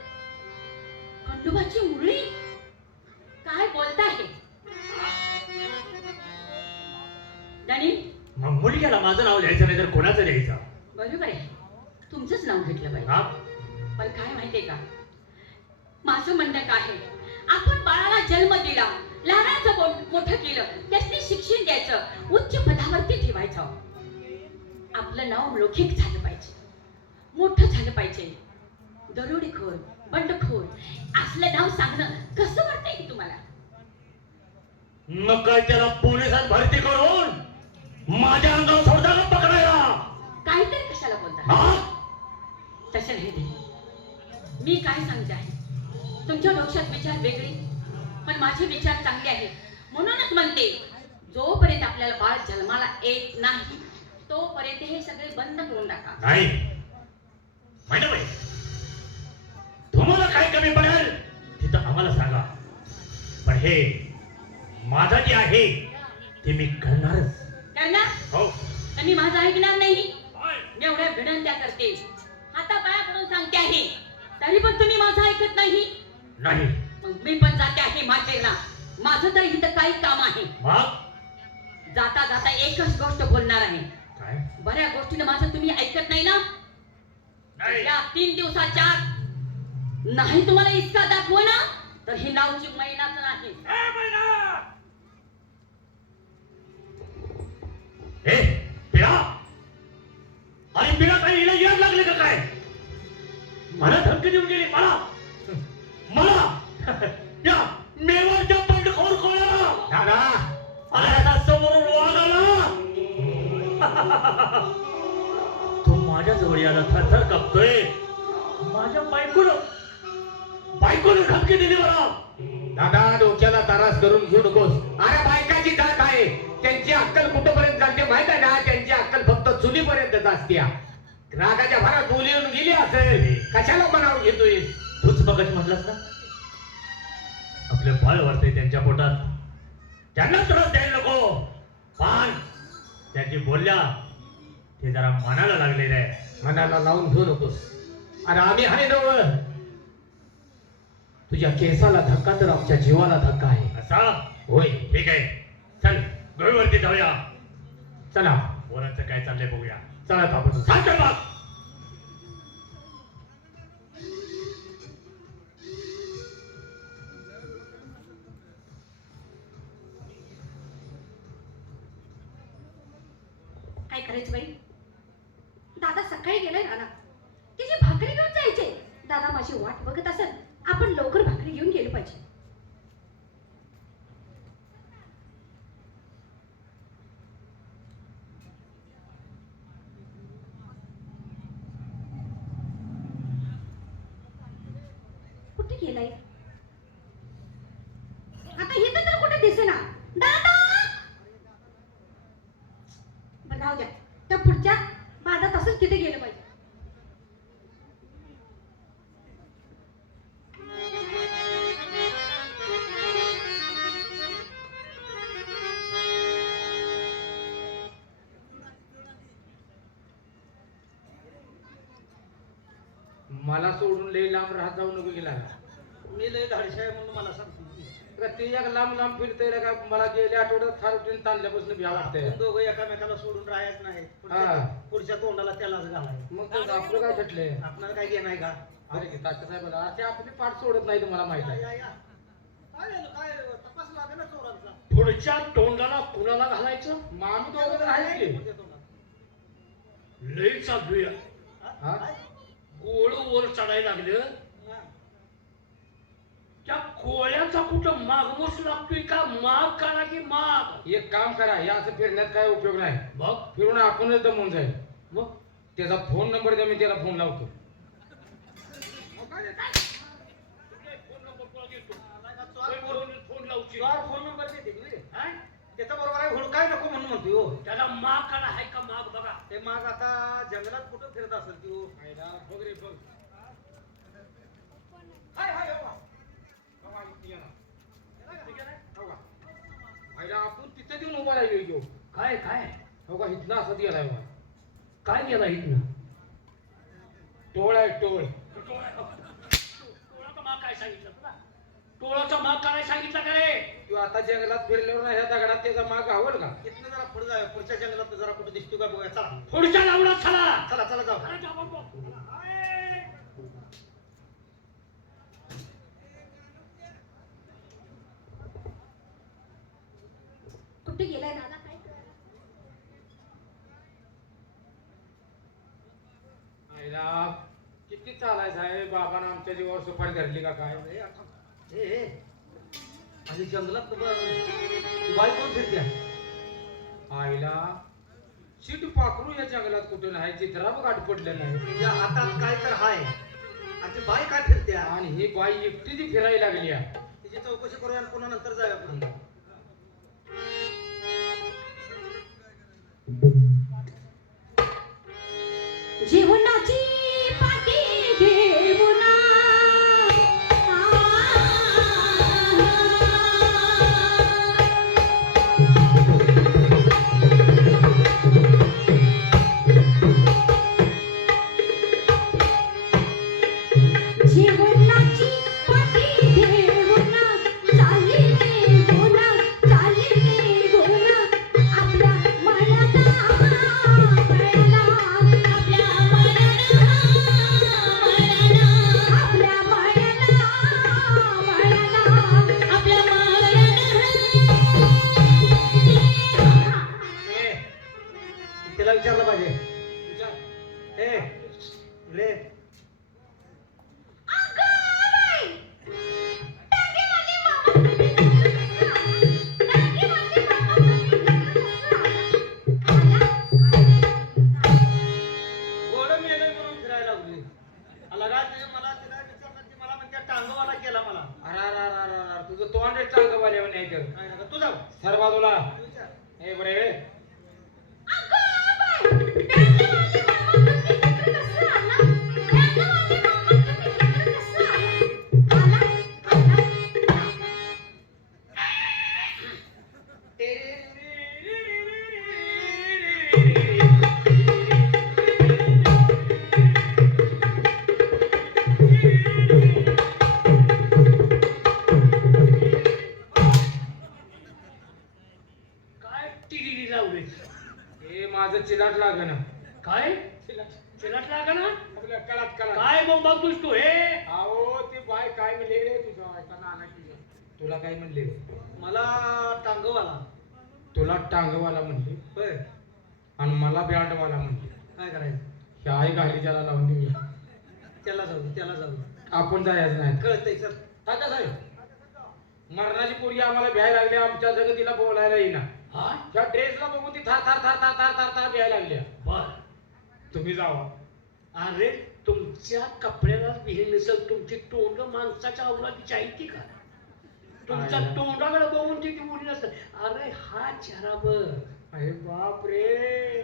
खंडोबाची मुरळी. काय बोलताय दानी? मग मुलग्याला माझं नाव लिहायचं नाही तर कोणाचं लिहायचं? बरोबर आहे, तुमचंच नाव घेतलं पाहिजे. हा? पण काय माहितीये का, माझं म्हणणं काय आहे, आपण बाळाला जन्म दिला, लहानाचं मोठं केलं, त्यासनी शिक्षण द्यायचं, उच्च पदावरती ठेवायचं. आपलं नाव लौकिक झालं पाहिजे, मोठं झालं पाहिजे. दरोडेखोर, बंडखोर असलं नाव सांगणं कसं वाटतंय तुम्हाला? मग काय त्याला पोलिसात भरती करून माझ्या अंगावर सोडता का पकडायला? काहीतरी कशाला बोलता? हा? तसं नाही रे. मी काय सांगते आहे, तुमच्या डोक्यात विचार वेगळे, पण माझे विचार चांगले आहेत. म्हणूनच म्हणते, जोपर्यंत आपल्याला बाळ जन्माला येत नाही तोपर्यंत हे सगळे बंद करून टाका. नाही मैनाबाई, तुम्हाला काय कमी पडेल तिथं आम्हाला सांगा, पण हे माझा जे आहे ते मी करणारच. करणार हो. तर मी माझं ऐकणार नाही. होय. मी एवढ्या विनंत्या करते, हाता पाया पडून सांगते आहे, तरी पण तुम्ही माझं ऐकत नाही. नाही. मग मी पण जाते आहे माथेरला. माझं तर इथं काही काम आहे. मग जाता जाता एकच गोष्ट बोलणार आहे. काय? बऱ्या गोष्टीनं माझं तुम्ही ऐकत नाही ना. नाही. या 3 दिवसाच्या आत नाही तुम्हाला इतका दाखव ना, तर ही नावची महिनाच नाही. ए पिळा, अरे पिळा, काही हिला याद लागले का काय? मला धमकी देऊन गेली. मला या मेवाडच्या बंडखोर कोणाला दादा अरे आता समोरून वागाला. तो माझ्या जवळ याला थरथर कापतोय. माझ्या बायकोने धमकी दिली मला. दादा डोक्याला त्रास करून घेऊ नकोस. अरे बायकाची जात आहे, त्यांची अक्कल कुठपर्यंत जाते माहित आहे ना? त्यांची अक्कल फक्त चुलीपर्यंतच असते. रागाच्या भरात बोली येऊन गेली असेल, कशाला मनावर घेतोय? तूच बघत म्हटलास ना, आपले बाळ वाढते त्यांच्या पोटात, त्यांना त्रास द्यायला नको. पण त्यांची बोलल्या ते जरा मनाला लागलेलं आहे. मनाला लावून घेऊ नकोस. अरे आम्ही आहे नव. तुझ्या केसाला धक्का तर आमच्या जीवाला धक्का आहे. असा होय. ठीक आहे, चल गळीवरती जाऊया. चला पोरांचं काय चाललंय बघूया. चला आपण सांग चल मग. काय करायचं बाई? दादा सकाळी गेलाय रानात, तिची भाकरी घेऊन जायचे. दादा माझी वाट बघत असेल, आपण लवकर भाकरी घेऊन गेलो पाहिजे. कुठे गेलाय आता? इथं तर कुठे दिसेना. दादा बरं राहू द्या, त्या पुढच्या बाधात असंच तिथे गेलं पाहिजे. मला सोडून लई लांब राहत जाऊ नको गेला. मी लय धाडशी आहे म्हणून मला सांगतो. ते एक लांब लांब फिरतय का? मला गेल्या आठवड्यात थार उठून ताणल्यापासून भ्या वाटतंय. दोघं एकामेकाला सोडून राहायच नाही. हा. पुढच्या तोंडाला त्यालाच घालाय. मग ते आपलं काय थटलंय? आपल्याला काय घेणार का? अरे तात्या साहेबाला ते आपली पाठ सोडत नाही, तुम्हाला माहित आहे. या, या. काय झालं? काय तपास लागेल ना चोरांचा? पुढच्या तोंडाला कुणाला घालायचं? माणूस वगैरे आहेच की. कोणत्या तोंडाला? लई चालूया. हा? काय? गोळ वर चढायला लागलं. हा. त्या कोळ्याचा कुठं मागमोस लागतोय का? माग काढा की माग. एक काम करा, या असं फिरण्यात काय उपयोग नाही. बघ फिरून आपणच दमून जाईल. मग त्याचा फोन नंबर द्या, मी त्याला फोन लावतो. फोन लावची. चोर फोन नंबर देते की नाही? हा? त्याचा बरोबर आहे. हुडकाय नको म्हणून म्हणतोय हो. त्याला माग काढा आहे का? माग बघा. ते माग आता जंगलात कुठं फिरत असेल ती हो. बघ रे बघ. हाय हाय हो. बघा, इथे ये ना. बघा. आईला आपण तिथे देऊन उभा राहिलो घेऊ. काय काय हो का, इथनं असं गेलाय बघा. काय गेला इथनं? टोळ आहे टोळ. टोळाचा माग काय सांगितलं तुला? टोळाचा माग काय सांगितलं का रे? तू आता जंगलात फिरल्यावर ना ह्या दगडात त्याचा माग आवड का? इथनं जरा पुढे जाऊया. पुढच्या जंगलात जरा कुठे दिसतो का बघूया. चला पुढच्या लावडात चला. चला चला जाऊ. अरे जा बघ. कुठे गेलाय दादा? काय कळलं? आईला किती चालाय साहेब? बाबांना आमच्या जीवावर सुपारी धरली का काय? ए आणि जंगलात बाई कोण फिरत्या? आईला सीट पाखरू या जंगलात कुठे नाही, चित्रा बघ गाठ पडलं नाही. तुझ्या हातात काय तर हाय आणि ती बाई काय फिरत्या? आणि ही बाई एकटी ती फिरायला लागली आहे. तिची चौकशी करूया आणि पुन्हा नंतर जाऊया आपण. जीवनाची पाठी घेऊन विचारलं पाहिजे विचार. ए ले घोडं मेलं म्हणून फिरायला लागली लगा ते मला तिला विचारलं ती मला म्हणते टांगवाला केला मला अरे तुझं तोंड चांगलं नाही तर काय नका तू जाऊ सर बाजूला तू विचार हे बरे काय टिरिरी लावले हे माझं चिलाट लागण काय चिलाट लागा ना आपल्या कलात कला काय मग बघतोस तू हे अहो ती बाय काय म्हणले रे तुझं ऐकायला आला तुझं तुला काय म्हणले रे मला टांगवाला तुला टांगवाला म्हणले होय आणि मला बँडवाला म्हणले काय करायचं ह्या आई गाडी त्याला लावून देऊया त्याला जाऊ आपण जायचं नाही कळतंय सर तात्या साहेब मरणाची पोरगी आम्हाला भ्यायला लागली आमच्या जगतीला बोलायला येईना हा त्या ड्रेसला बघून ती थार थार थार थार थार थार थार भ्यायला लागल्या बर तुम्ही जावा अरे तुमच्या कपड्याला बिहील नसेल तुमची तोंड माणसाच्या अवलादीची आहे ती का तुमच्या आहे. तोंडाकडे बघून ती बोली नसत अरे हा चेहरा बघ अरे बाप रे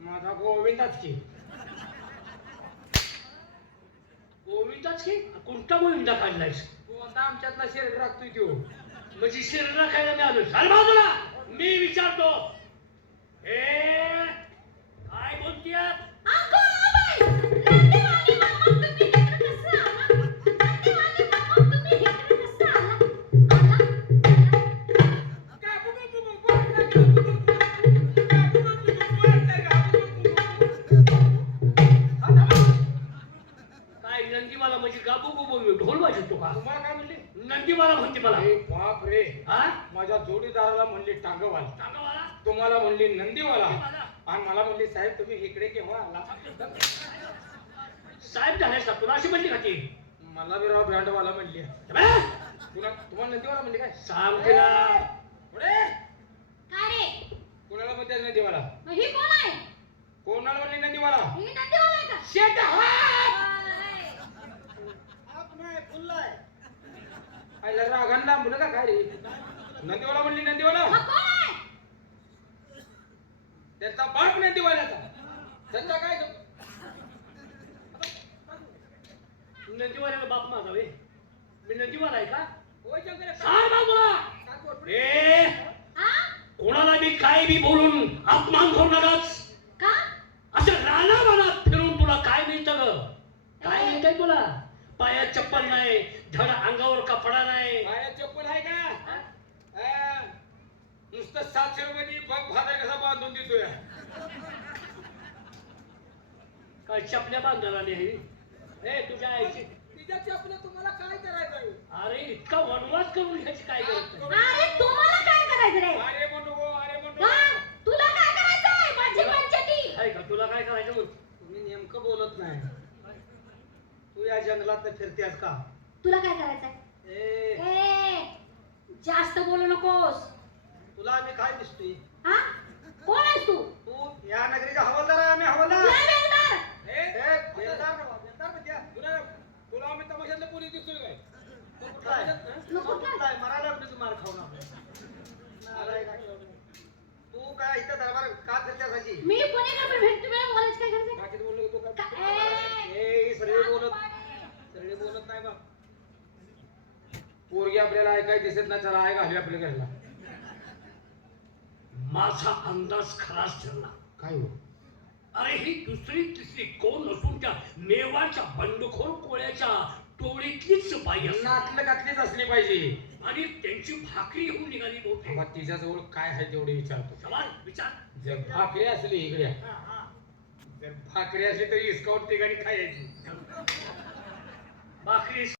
माझा गोविंदाच की गोविंदाच की कोणता गोविंदा काढलायस कोणता आमच्यातला शरीर राखतोय तो म्हणजे शरीर राखायला मी आलो अरे बाजूला मी विचारतो ए काय बोलतीयात काय नंदीमाला म्हणजे गाबू गुबू ढोल वाजवतो का तुम्हाला काय म्हणले नंदीमाला म्हणते मला अरे बाप रे हा माझ्या जोडीदाराला म्हणली टांगवाला टांगावाला तुम्हाला म्हणली नंदीवाला नंदीवाला. आणि मला म्हणली साहेब तुम्ही इकडे केव्हा आला साहेब झाले का तुला अशी म्हणली का ती मला बी राव बँडवाला म्हणली बे, तुम्हाला नंदीवाला म्हणली काय सांग तिला पुढे काय रे कोणाला म्हणते नंदीवाला ही कोण आहे कोणाला म्हणली नंदीवाला ही नंदीवाला आहे का शेट आप नाही फुललाय आयला रागान लांबलं का काय रे नंदीवाला म्हणली नंदीवाला हा कोण आहे त्यांचा बाप नंदीवाल्याचा त्यांचा काय नंदीवाल्याला बाप माझा वे मी नंदीवाला आहे का होय शंकर सांग बाजूला ए हा कोणाला बी काय बी बोलून अपमान करू नकाच का असं रानावनात फिरून तुला काय मिळतं ग काय मिळतंय तुला पायात चप्पल नाही धड अंगावर कपडा नाही पायात चप्पल आहे का हा? नुसतं 700 रुपयाची बघ भादर कसा बांधून देतोय काय चपल्या बांधायला नाही ए तुझ्या आईची तिच्या चपला तुम्हाला काय करायचं अरे इतका वनवास करून घ्यायची काय गरज नाही. अरे तुम्हाला काय करायचं रे अरे म्हणू गो अरे म्हणू हा? तुला काय करायचंय माझी पंचायती आहे का तुला काय करायचं मग तुम्ही नेमकं बोलत नाही तू या जंगलात फिरतेस का तुला काय करायचंय ए ए जास्त बोलू नकोस तुला आम्ही काय दिसतोय हा कोण आहेस तू तू या नगरीचा हवालदार आहे आम्ही हवालदार लय बेलदार. ए, बेलदार नव्हा, बेलदार म्हणजे तुला तुला आम्ही तमाशातल्या पोलीस दिसतोय काय तू कुठला आहे? नको तू काय? कुठला आहे? मरायला लागली तू मार खाऊन तू काय इथं दरबार का फिरतेस अशी मी कोणीकडे भेटतो मला बोलायचं काय करायचं बाकीचं बोललो की तू काय ए सरळे बोलत नाही बा पोरगी आपल्याला ऐकाय दिसत नाही चला ऐक घालूया आपल्या घरला माझा अंदाज खराच ठरला काय हो अरे ही दुसरी तिसरी कोण नसून त्या मेवाच्या बंडखोर कोळ्याच्या टोळीतलीच बाई असणार. नातलं घातलीच असली पाहिजे आणि त्यांची भाकरी होऊन निघाली बहुतेक बाबा तिच्याजवळ काय आहे तेवढे विचारतो सवाल विचार जर भाकरी असली इकडे जर भाकरी असली तरी इस्काउट ठिकाणी खायची भाकरी